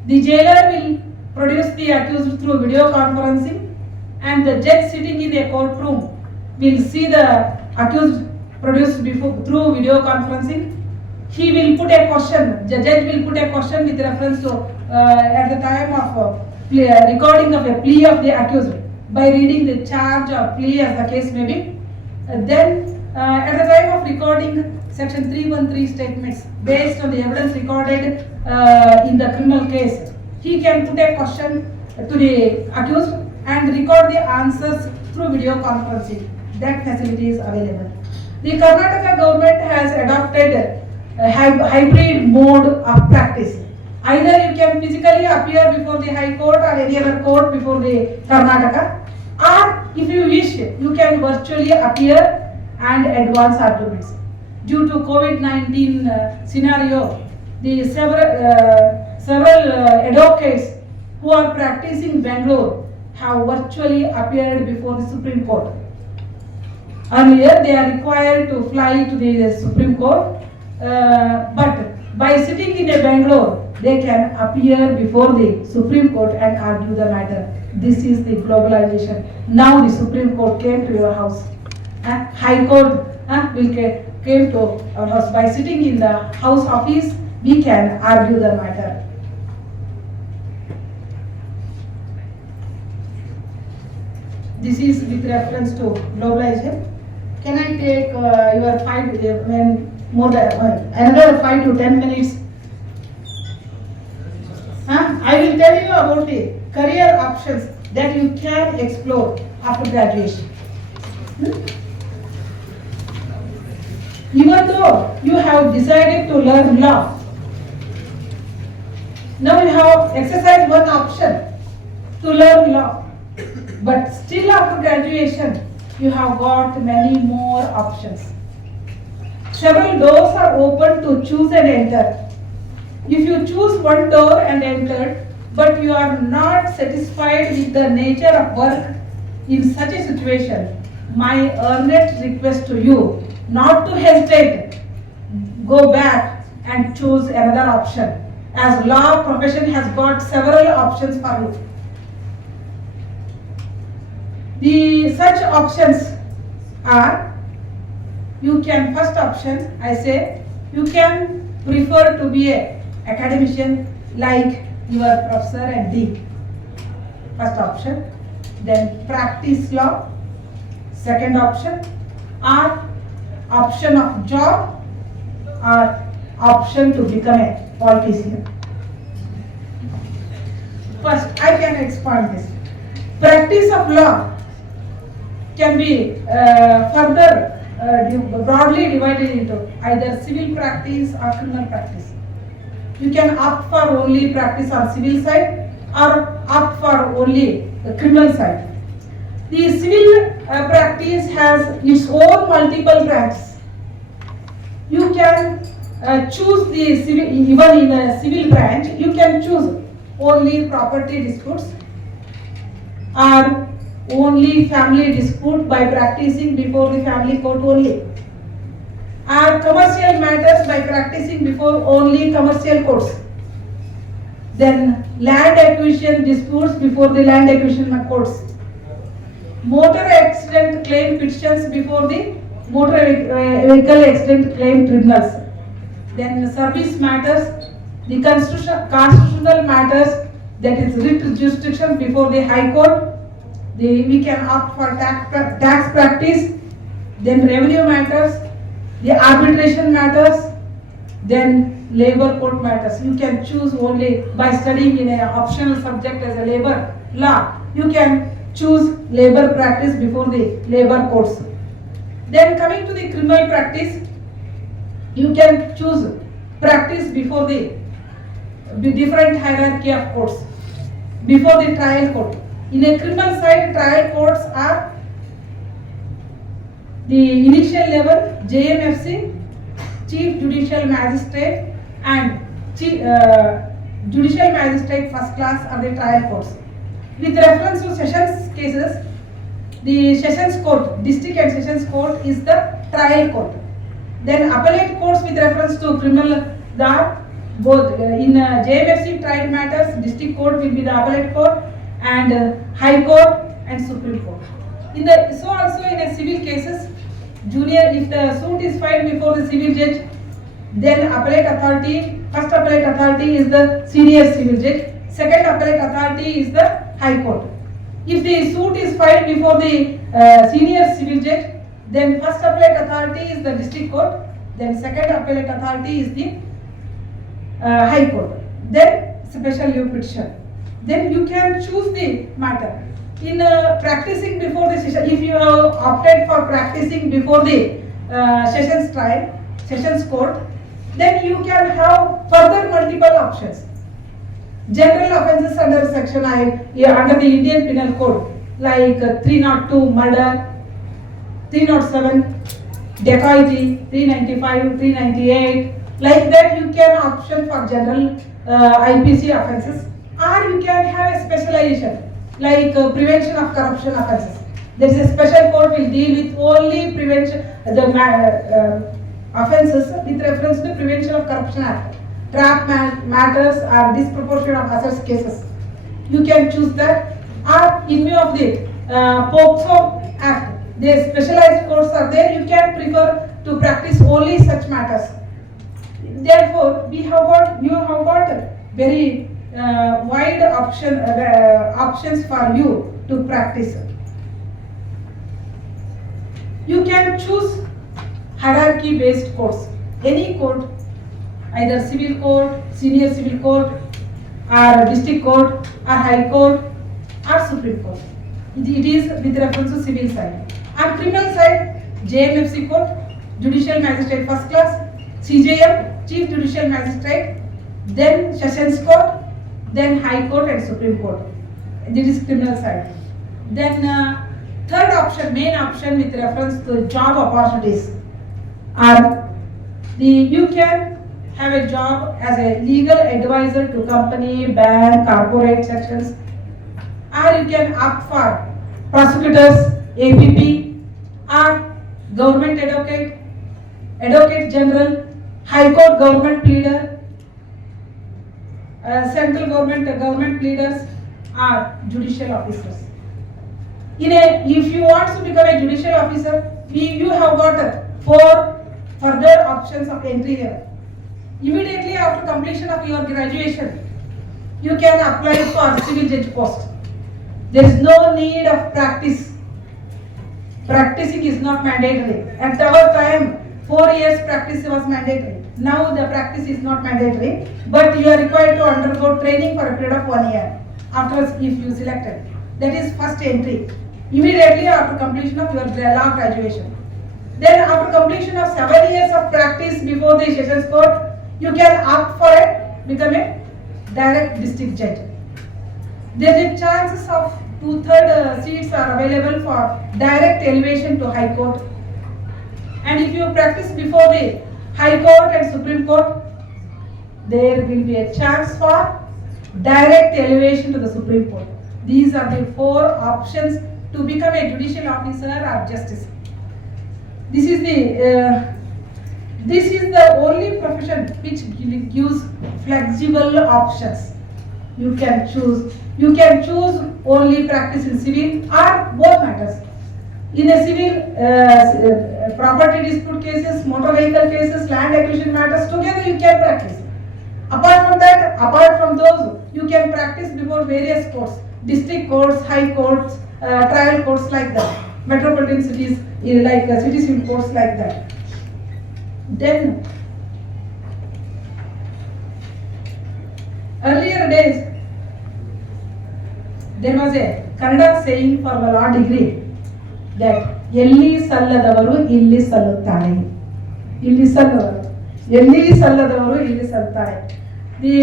The jailer will produce the accused through video conferencing, and the judge sitting in a courtroom will see the accused produced through video conferencing. He will put a question, the judge will put a question with reference to at the time of recording of a plea of the accused by reading the charge or plea as the case may be. Then at the time of recording section 313 statements based on the evidence recorded in the criminal case, he can put a question to the accused and record the answers through video conferencing. That facility is available. The Karnataka government has adopted a hybrid mode of practice. Either you can physically appear before the High Court or any other court before the Karnataka, or if you wish, you can virtually appear and advance arguments. Due to COVID-19 scenario, the several advocates who are practicing Bangalore have virtually appeared before the Supreme Court. Earlier, they are required to fly to the Supreme Court, but by sitting in a Bangalore, they can appear before the Supreme Court and argue the matter. This is the globalization. Now the Supreme Court came to your house. High Court came to our house. By sitting in the House office, we can argue the matter. This is with reference to globalization. Can I take your another 5 to 10 minutes? I will tell you about the career options that you can explore after graduation. Even though you have decided to learn law, now you have exercised one option to learn law. But still after graduation, you have got many more options. Several doors are open to choose and enter. If you choose one door and enter, but you are not satisfied with the nature of work in such a situation, my earnest request to you not to hesitate, go back and choose another option, as law profession has got several options for you. The such options are, you can, first option I say, you can prefer to be a academician like your professor and dean. First option. Then practice law. Second option. Or option of job, or option to become a politician. First, I can expand this. Practice of law can be further broadly divided into either civil practice or criminal practice. You can opt for only practice on civil side or opt for only the criminal side. The civil practice has its own multiple branches. You can choose the civil, even in a civil branch, you can choose only property disputes or only family dispute by practicing before the family court only, or commercial matters by practicing before only commercial courts. Then land acquisition disputes before the land acquisition courts. Motor accident claim petitions before the motor vehicle accident claim tribunals. Then service matters, the constitutional matters, that is writ jurisdiction before the High Court. We can opt for tax practice, then revenue matters, the arbitration matters, then labor court matters. You can choose only by studying in an optional subject as a labor law. You can choose labor practice before the labor courts. Then coming to the criminal practice, you can choose practice before the different hierarchy of courts, before the trial court. In a criminal side, trial courts are the initial level, JMFC, Chief Judicial Magistrate, and Judicial Magistrate first class are the trial courts. With reference to sessions cases, the sessions court, district and sessions court is the trial court. Then appellate courts with reference to criminal law, both in JMFC trial matters, district court will be the appellate court, and High Court and Supreme Court. So also in a civil cases, junior, if the suit is filed before the civil judge, then appellate authority, first appellate authority is the senior civil judge, second appellate authority is the High Court. If the suit is filed before the senior civil judge, then first appellate authority is the district court, then second appellate authority is the High Court, then special leave petition. Then you can choose the matter. In practicing before the session, if you have opted for practicing before the sessions trial, sessions court, then you can have further multiple options. General offences under section I, under the Indian Penal Code, like 302 murder, 307 dacoity, 395, 398, like that you can option for general IPC offences, or you can have a specialization like prevention of corruption offences. There is a special court will deal with only prevention offences with reference to Prevention of Corruption Act. Trap matters or disproportion of assets cases. You can choose that, or in view of the POCSO Act, the specialized courts are there. You can prefer to practice only such matters. Therefore, you have got very wide options for you to practice. You can choose hierarchy-based courts. Any court, either civil court, senior civil court, or district court, or high court, or supreme court. It is with reference to civil side. On criminal side, JMFC court, judicial magistrate first class, CJM, chief judicial magistrate, then sessions court, then high court and supreme court. This is criminal side. Then Third option, main option with reference to job opportunities are you can have a job as a legal advisor to company, bank, corporate sections, or you can opt for prosecutors, APP, or government advocate, advocate general, high court government pleader, central government pleaders, or judicial officers. If you want to become a judicial officer, you have got 4 further options of entry here. Immediately after completion of your graduation, you can apply for civil judge post. There is no need of practice. Practicing is not mandatory. At our time, 4 years practice was mandatory. Now the practice is not mandatory, but you are required to undergo training for a period of 1 year after if you selected. That is first entry. Immediately after completion of your law graduation. Then after completion of 7 years of practice before the Sessions Court, you can opt for it, become a direct district judge. There is chances of 2/3 seats are available for direct elevation to High Court. And if you practice before the High Court and Supreme Court, there will be a chance for direct elevation to the Supreme Court. These are the 4 options to become a judicial officer or justice. This is the only profession which gives flexible options. You can choose only practice in civil or both matters. In a civil, property dispute cases, motor vehicle cases, land acquisition matters, together you can practice. Apart from those, you can practice before various courts, district courts, high courts, trial courts like that, metropolitan cities like city civil courts like that. Then earlier days there was a Kannada saying for the law degree that ಎಲ್ಲಿ ಸಲ್ಲದವರು ಇಲ್ಲಿ ಸಲ್ಲುತ್ತಾರೆ. ಇಲ್ಲಿ ಸಲ್ಲದವರು ಇಲ್ಲಿ ಸಲ್ಲುತ್ತಾರೆ. The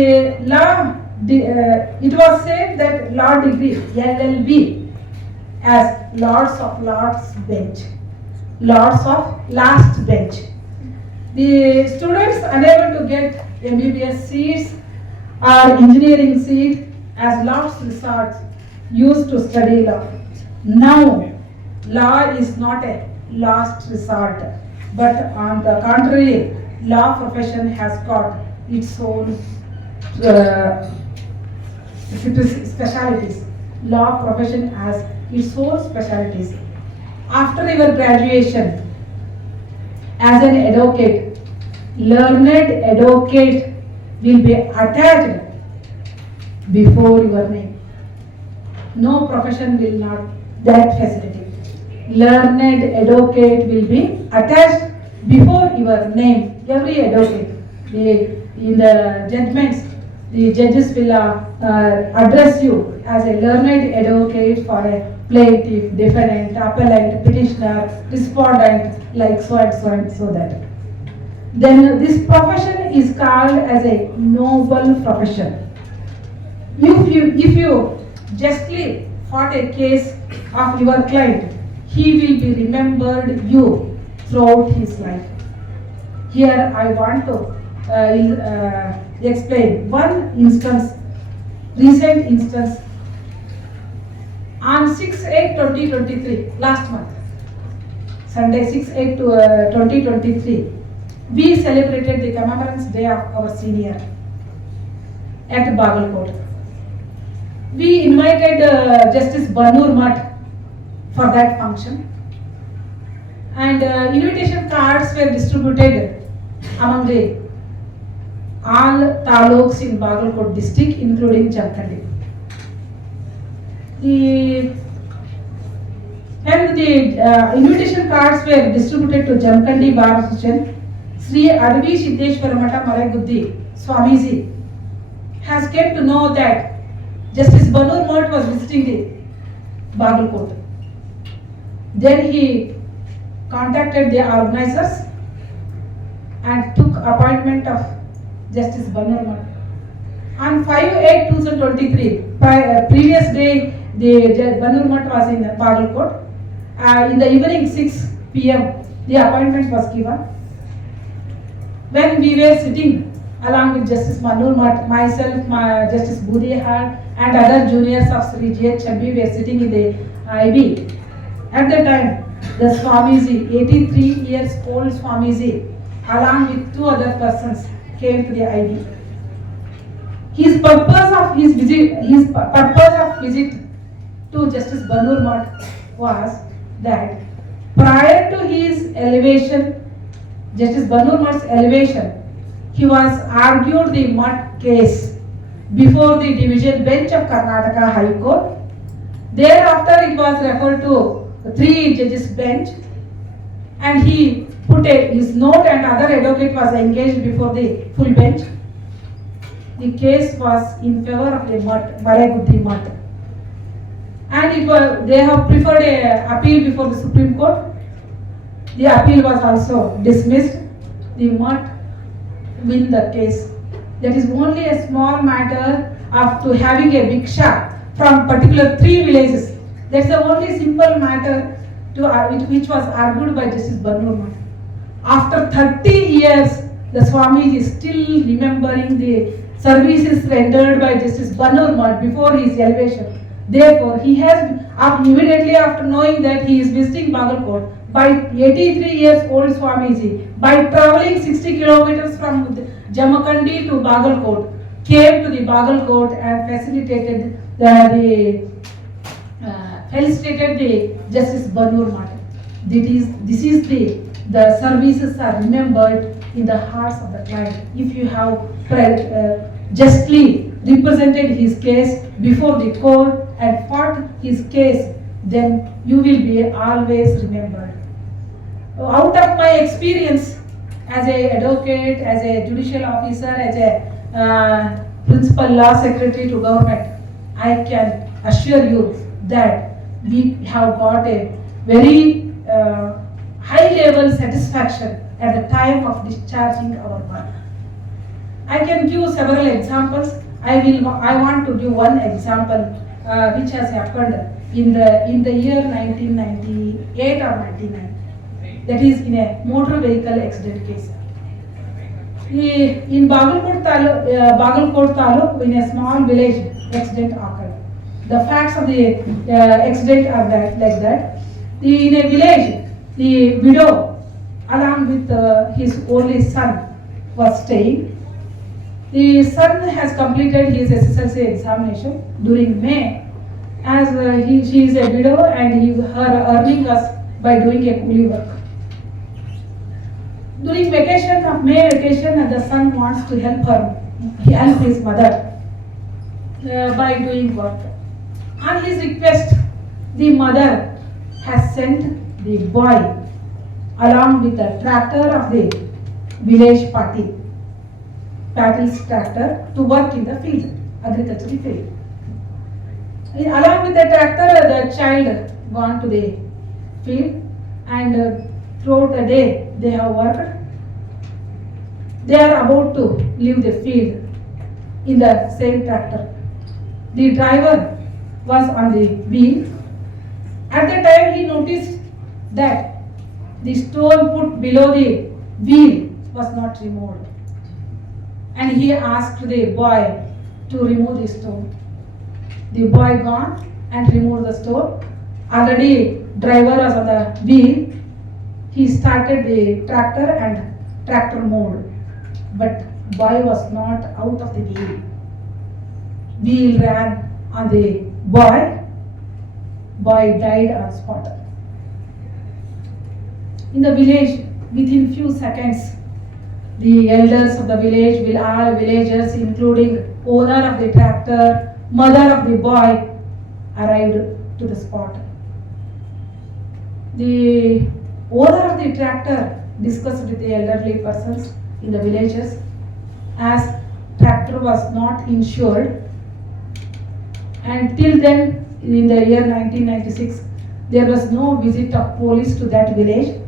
law it was said that law degree LLB as Lords of Bench, Lords of Last Bench. The students unable to get MBBS seats or engineering seats as last resort used to study law. Now, law is not a last resort, but on the contrary, law profession has got its own specialities. Law profession has its own specialities. After your graduation, as an advocate, learned advocate will be attached before your name. No profession will not that facility. Learned advocate will be attached before your name. Every advocate, in the judgments, the judges will address you as a learned advocate for a plaintiff, defendant, appellant, petitioner, respondent, like so and so and so that. Then this profession is called as a noble profession. If you justly fought a case of your client, he will be remembered you throughout his life. Here I want to explain one instance, recent instance. On 6/8/2023, last month, Sunday 6/8/2023, we celebrated the Commemoration Day of our senior at Bagalkot. We invited Justice Banur Math for that function, and invitation cards were distributed among all taluks in Bagalkot district, including Jamkhandi. When the invitation cards were distributed to Jamkhandi Bar Association, Sri Arvi Siddeshwara Mata Malaiguddhi Swamiji has came to know that Justice Banur Math was visiting the Bagalkot. Then he contacted the organizers and took appointment of Justice Banur Math. On 5/8/2023, previous day, the Banur Math was in Bagalkot. In the evening 6 p.m. the appointment was given. When we were sitting along with Justice Manur Math, myself, Justice Budihar and other juniors of Sri J. Chambi were sitting in the IB. At the time, the Swamiji, 83 years old Swamiji, along with two other persons, came to the IB. His purpose of visit to Justice Banur Math was that prior to his elevation, Justice Banur Math's elevation, he was argued the Math case before the division bench of Karnataka High Court. Thereafter, it was referred to 3 judges bench, and he put his note and other advocate was engaged before the full bench. The case was in favor of the Math, Maregutti Math, and they have preferred a appeal before the Supreme Court. The appeal was also dismissed. The Math win the case. That is only a small matter of to having a Bhiksha from particular 3 villages. That's the only simple matter which was argued by Justice Banur Math. After 30 years, the Swami is still remembering the services rendered by Justice Banur Math before his elevation. Therefore, he has immediately after knowing that he is visiting Bagalkot, by 83 years old Swamiji, by traveling 60 kilometers from Jamakandi to Bagalkot, came to the Bagalkot and facilitated felicitated the Justice Banur Math. This is the services are remembered in the hearts of the client. If you have justly represented his case before the court and fought his case, then you will be always remembered. Out of my experience as an advocate, as a judicial officer, as a principal law secretary to government, I can assure you that we have got a very high level satisfaction at the time of discharging our work. I can give several examples. I want to give one example which has happened in the year 1998 or 99. That is in a motor vehicle accident case. In Bagalkot Taluk, in a small village, accident occurred. The facts of the accident are like that. In a village, the widow, along with his only son, was staying. The son has completed his SSLC examination during May, as she is a widow and her earning was by doing a coolie work. During vacation of May vacation, the son wants to help his mother by doing work. On his request, the mother has sent the boy along with the tractor of the village party, Patil's tractor, to work in the field, agricultural field. Along with the tractor, the child gone to the field, and throughout the day they have worked. They are about to leave the field in the same tractor. The driver was on the wheel. At the time he noticed that the stone put below the wheel was not removed, and he asked the boy to remove the stone. The boy gone and removed the stone. Already driver was on the wheel. He started the tractor and tractor moved, but boy was not out of the wheel. Wheel ran on the boy. Boy died on spot. In the village, within few seconds, the elders of the village, all villagers, including owner of the tractor, mother of the boy, arrived to the spot. The owner of the tractor discussed with the elderly persons in the villages, as tractor was not insured, and till then, in the year 1996, there was no visit of police to that village.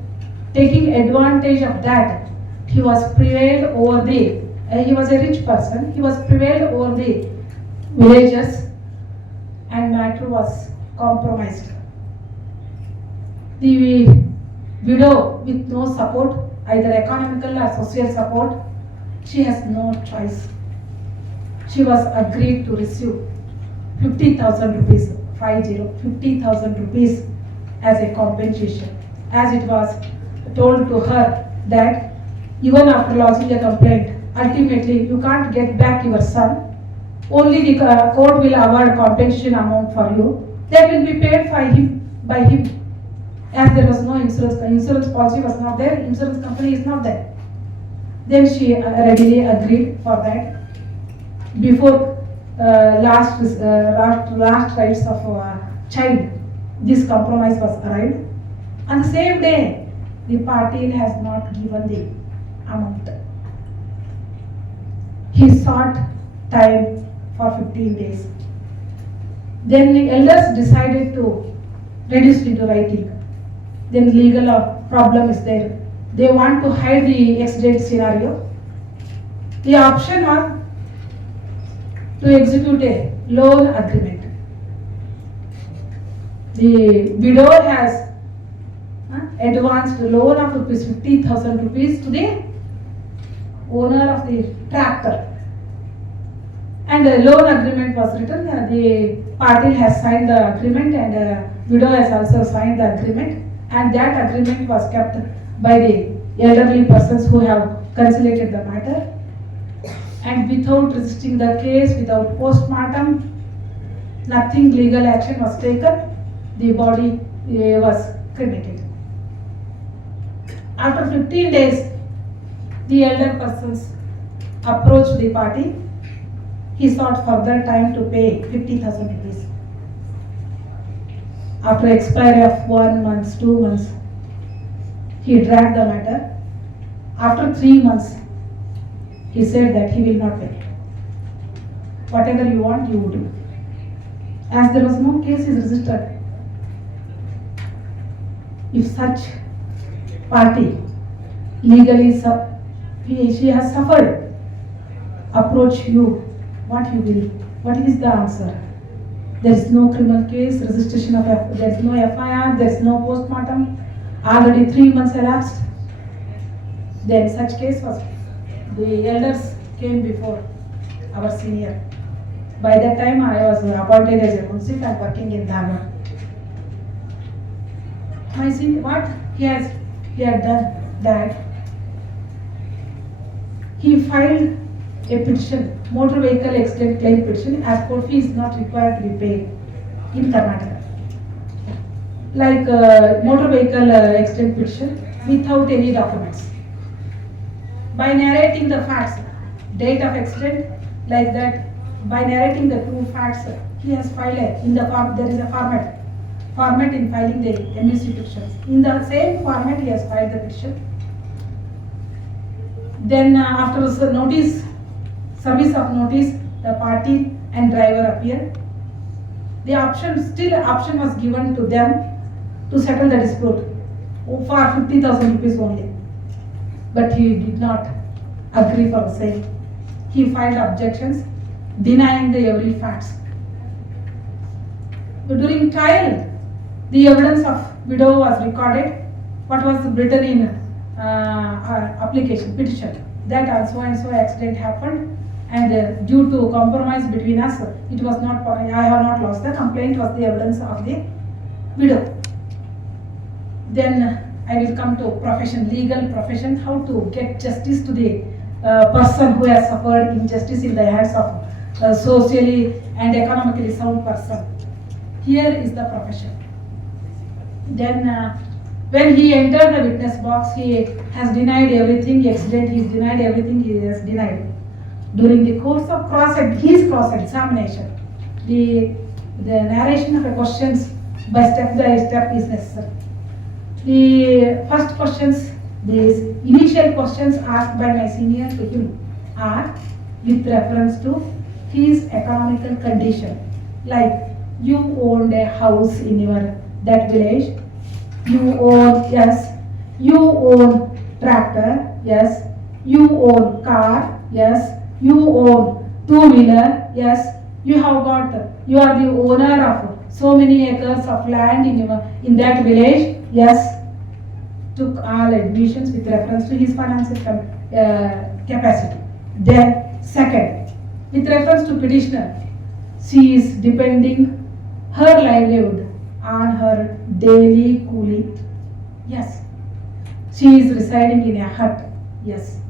Taking advantage of that, he was prevailed over the, he was a rich person, he was prevailed over the villagers, and matter was compromised. The widow with no support, either economical or social support, she has no choice. She was agreed to receive 50,000 rupees, 50,000 rupees as a compensation, as it was told to her that even after lodging a complaint, ultimately you can't get back your son. Only the court will award compensation amount for you. That will be paid by him, as there was no insurance policy was not there, insurance company is not there. Then she readily agreed for that. Before last rights of child, this compromise was arrived. On the same day, the party has not given the amount. He sought time for 15 days. Then the elders decided to reduce it to writing. Then legal problem is there. They want to hide the accident scenario. The option was to execute a loan agreement. The widow has advanced loan of rupees 50,000 rupees to the owner of the tractor. And a loan agreement was written. The party has signed the agreement, and widow has also signed the agreement. And that agreement was kept by the elderly persons who have conciliated the matter. And without resisting the case, without post-mortem, nothing legal action was taken. The body was cremated. After 15 days, the elder persons approached the party. He sought further time to pay 50,000 rupees. After expiry of 1 month, 2 months, he dragged the matter. After 3 months, he said that he will not pay. Whatever you want, you do. As there was no case is registered, if such party legally she has suffered, approach you, what you will, what is the answer? There is no criminal case, registration of, there is no FIR, there is no post-mortem, already 3 months elapsed. Then such case was, the elders came before our senior. By that time I was appointed as a munsif and working in Dharma. My senior, what he had done that he filed a petition, motor vehicle accident claim petition, as court fee is not required to be paid in Karnataka. Like motor vehicle accident petition without any documents. By narrating the facts, date of accident, like that, by narrating the true facts, he has filed in the form, there is a format in filing the MUC petitions. In the same format he has filed the petition. Then after the notice, service of notice, the party and driver appear. The option was given to them to settle the dispute for 50,000 rupees only. But he did not agree for the same. He filed objections denying the every facts. But during trial, the evidence of widow was recorded. What was written in application, petition, that so and so accident happened, and due to compromise between us, it was not, I have not lost the complaint, was the evidence of the widow. Then I will come to profession, legal profession, how to get justice to the person who has suffered injustice in the hands of socially and economically sound person. Here is the profession. Then when he entered the witness box, he has denied everything, accident, he has denied everything, he has denied. During the course of his cross-examination, the narration of the questions by step is necessary. The first questions, these initial questions asked by my senior to him are with reference to his economical condition. Like, you owned a house in that village, you own, yes, you own tractor, yes, you own car, yes, you own two-wheeler, yes, you are the owner of so many acres of land in that village, yes, took all admissions with reference to his financial capacity. Then, second, with reference to petitioner, she is depending her livelihood on her daily coolie. Yes. She is residing in a hut. Yes.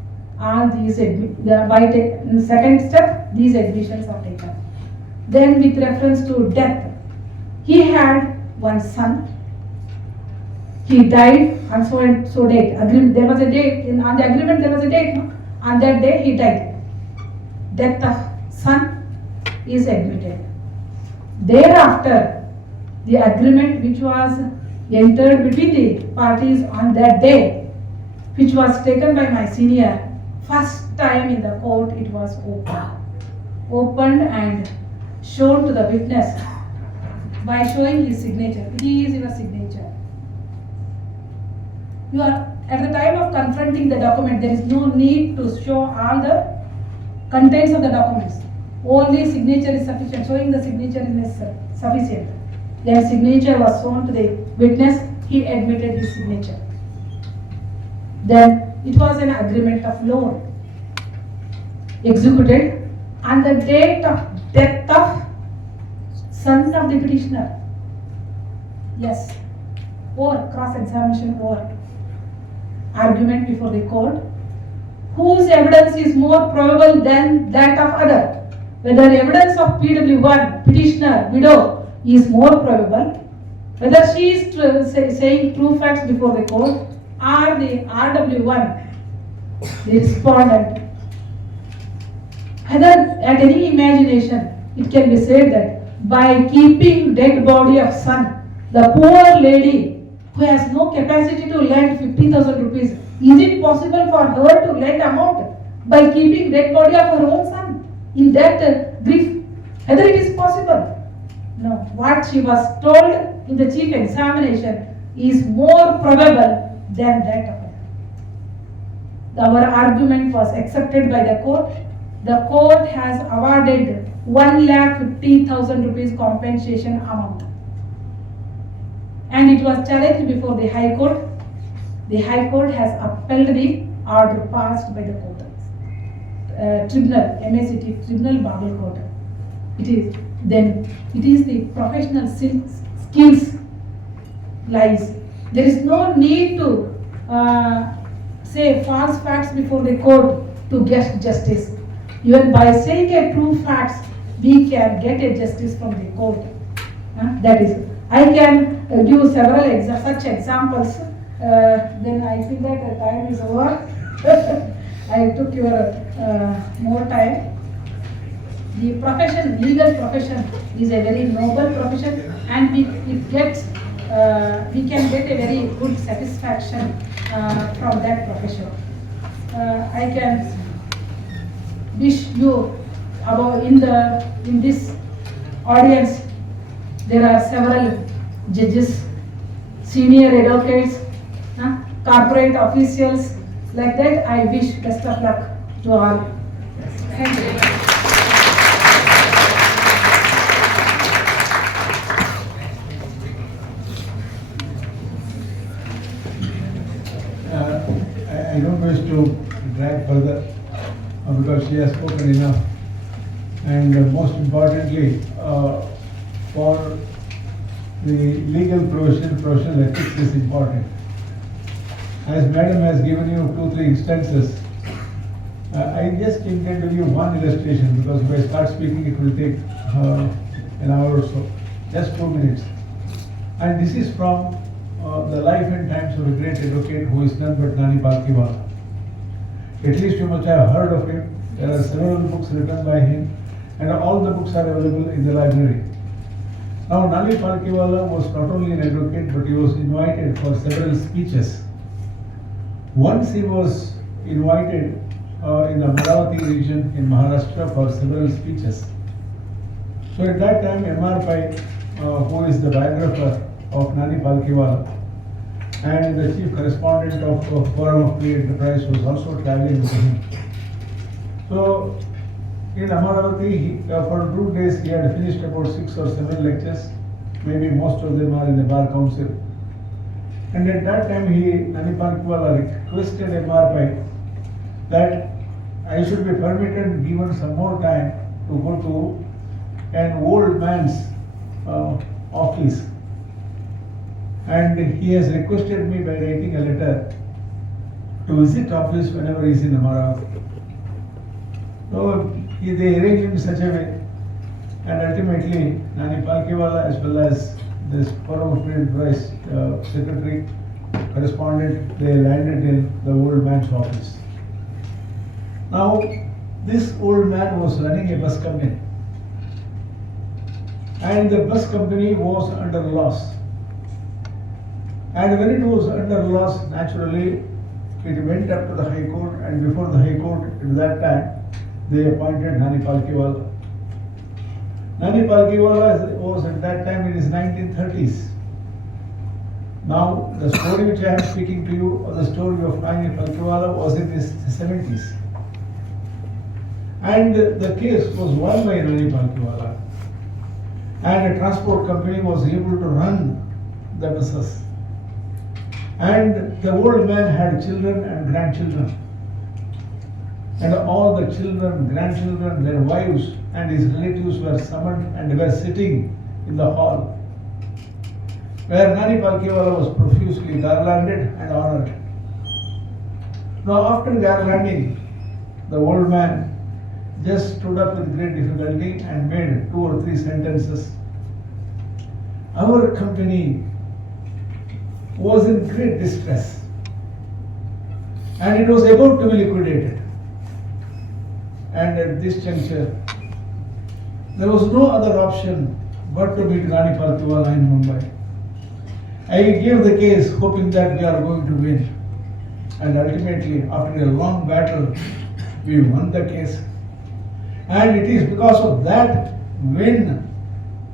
All these second step, these admissions are taken. Then with reference to death, he had one son. He died on so and so date. There was a date on the agreement. There was a date. No? On that day he died. Death of son is admitted. Thereafter, the agreement which was entered between the parties on that day, which was taken by my senior, first time in the court it was opened and shown to the witness by showing his signature. It is your signature. You are at the time of confronting the document, there is no need to show all the contents of the documents. Only signature is sufficient. Showing the signature is sufficient. Their signature was shown to the witness. He admitted his signature. Then it was an agreement of loan executed on the date of death of son of the petitioner. Yes. Or cross-examination or argument before the court. Whose evidence is more probable than that of other? Whether evidence of PW1, petitioner, widow, is more probable, whether she is saying true facts before the court, or the RW1, the respondent. Whether at any imagination, it can be said that by keeping dead body of son, the poor lady who has no capacity to lend 50,000 rupees, is it possible for her to lend amount by keeping dead body of her own son in that grief? Whether it is possible? No. What she was told in the chief examination is more probable than that of her. Our argument was accepted by the court. The court has awarded 1,50,000 rupees compensation amount. And it was challenged before the High Court. The High Court has upheld the order passed by the court. Tribunal, MACT, Tribunal Babel Court. It is the professional skills lies. There is no need to say false facts before the court to get justice. Even by saying a true facts, we can get a justice from the court. That is, I can give several such examples. Then I think that the time is over. I took your more time. The profession, legal profession, is a very noble profession, and we can get a very good satisfaction from that profession. I can wish you about in this audience there are several judges, senior advocates, corporate officials. Like that, I wish best of luck to all. Thank you. I don't wish to drag further because she has spoken enough. And most importantly, for the legal professional ethics is important. As Madam has given you 2-3 instances, I just intend to give one illustration because if I start speaking it will take an hour or so. Just 2 minutes. And this is from the life and times of a great advocate who is none but Nani Palkiwala. At least you must have heard of him. There are several books written by him, and all the books are available in the library. Now, Nani Palkiwala was not only an advocate, but he was invited for several speeches. Once he was invited in the Prabhavati region in Maharashtra for several speeches. So at that time, M.R. Pai, who is the biographer of Nani Palkiwala and the chief correspondent of Forum of Free Enterprise, was also traveling with him. So in Amaravati, for 2 days, he had finished about 6 or 7 lectures. Maybe most of them are in the Bar Council. And at that time, Nani Palkiwala requested MRP that I should be permitted, given some more time to go to an old man's office. And he has requested me by writing a letter to visit office whenever he is in Amaravati. So they arranged in such a way, and ultimately Nani Palkiwala as well as this Forum of Trade Vice Secretary, correspondent, they landed in the old man's office. Now, this old man was running a bus company, and the bus company was under loss. And when it was under loss, naturally, it went up to the High Court, and before the High Court, at that time, they appointed Nani Palkiwala. Nani Palkiwala was at that time in his 1930s. Now, the story which I am speaking to you, or the story of Nani Palkiwala, was in his 70s. And the case was won by Nani Palkiwala. And a transport company was able to run the buses. And the old man had children and grandchildren. And all the children, grandchildren, their wives, and his relatives were summoned and were sitting in the hall, where Nani Palkiwala was profusely garlanded and honored. Now, after garlanding, the old man just stood up with great difficulty and made 2 or 3 sentences. Our company was in great distress, and it was about to be liquidated. And at this juncture, there was no other option but to meet Nani Palkiwala in Mumbai. I gave the case hoping that we are going to win. And ultimately, after a long battle, we won the case. And it is because of that win,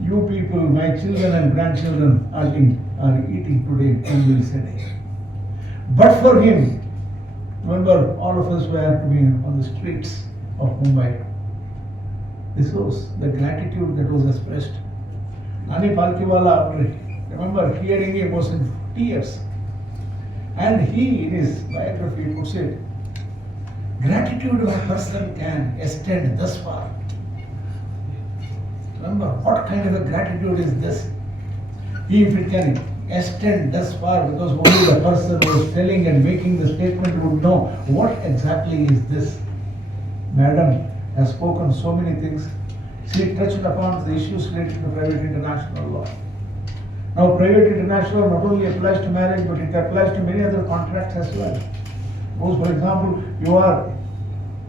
you people, my children and grandchildren, are eating today in this city. But for him, remember, all of us were to be on the streets of Mumbai. This was the gratitude that was expressed. Nani Palkiwala, remember, hearing him was in tears. And he, in his biography, puts it, gratitude of a person can extend thus far. Remember, what kind of a gratitude is this? If it can extend thus far, because only the person who is telling and making the statement would know what exactly is this. Madam has spoken so many things. She touched upon the issues related to private international law. Now, private international not only applies to marriage, but it applies to many other contracts as well. Suppose, for example,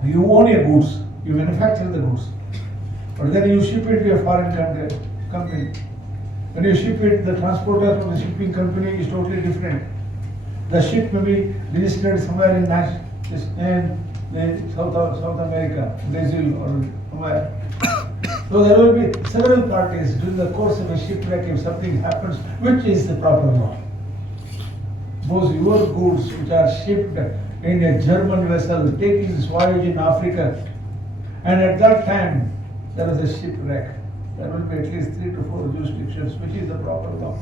you own a goods, you manufacture the goods, but then you ship it to a foreign company. When you ship it, the transporter from the shipping company is totally different. The ship may be registered somewhere in South America, Brazil, or somewhere. So there will be several parties during the course of a shipwreck if something happens. Which is the proper law? Suppose your goods which are shipped in a German vessel taking this voyage in Africa, and at that time there is a shipwreck. There will be at least 3 to 4 jurisdictions. Which is the proper law?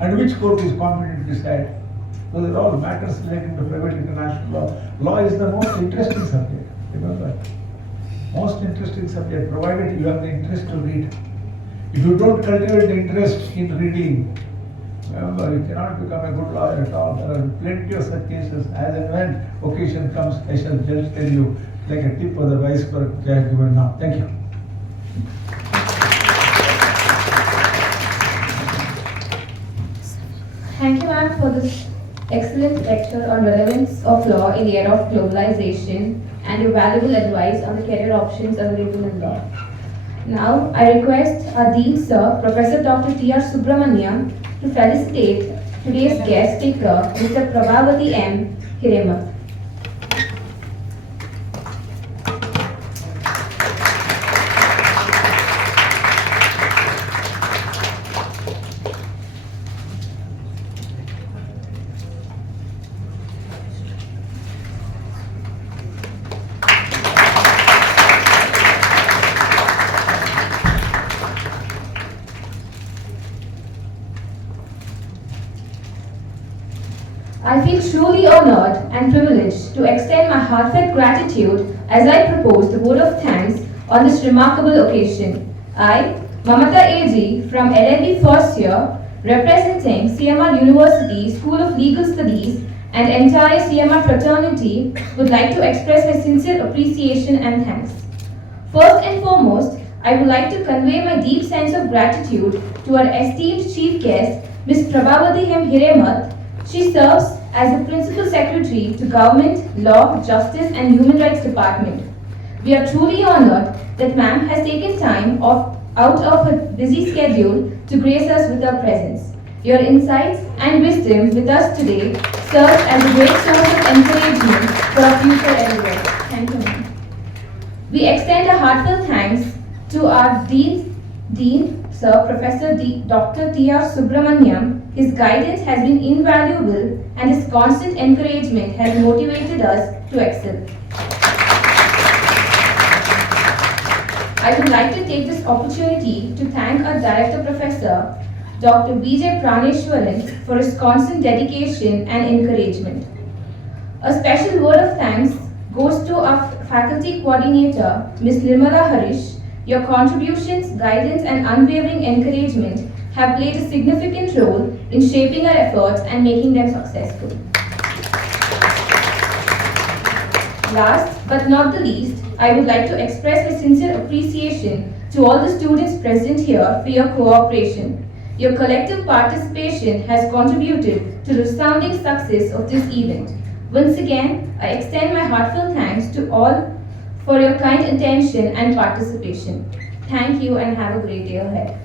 And which court is competent to decide? So these are all matters relating to private international law. Law is the most interesting subject. Remember, most interesting subject, provided you have the interest to read. If you don't cultivate the interest in reading, remember, you cannot become a good lawyer at all. There are plenty of such cases. As and when occasion comes, I shall just tell you, like a tip of the iceberg which I have given now. Thank you. Thank you, ma'am, for this excellent lecture on relevance of law in the era of globalization and your valuable advice on the career options available in law. Now, I request our Dean Sir, Professor Dr. T.R. Subramaniam, to felicitate today's guest speaker, Mr. Prabhavati M. Hiremath. I feel truly honored and privileged to extend my heartfelt gratitude as I propose the vote of thanks on this remarkable occasion. I, Mamata AG from LLB first year, representing CMR University School of Legal Studies and entire CMR fraternity, would like to express my sincere appreciation and thanks. First and foremost, I would like to convey my deep sense of gratitude to our esteemed chief guest, Ms. Prabhavati Hiremath. She serves as the Principal Secretary to Government, Law, Justice and Human Rights Department. We are truly honored that ma'am has taken time out of her busy schedule to grace us with her presence. Your insights and wisdom with us today serves as a great source of encouragement for our future endeavors. Thank you, ma'am. We extend a heartfelt thanks to our Dean, Sir Professor Dr. T.R. Subramaniam. His guidance has been invaluable and his constant encouragement has motivated us to excel. I would like to take this opportunity to thank our Director Professor, Dr. B.J. Praneshwaran, for his constant dedication and encouragement. A special word of thanks goes to our Faculty Coordinator, Ms. Nirmala Harish. Your contributions, guidance and unwavering encouragement have played a significant role in shaping our efforts and making them successful. Last but not the least, I would like to express my sincere appreciation to all the students present here for your cooperation. Your collective participation has contributed to the resounding success of this event. Once again, I extend my heartfelt thanks to all for your kind attention and participation. Thank you and have a great day ahead.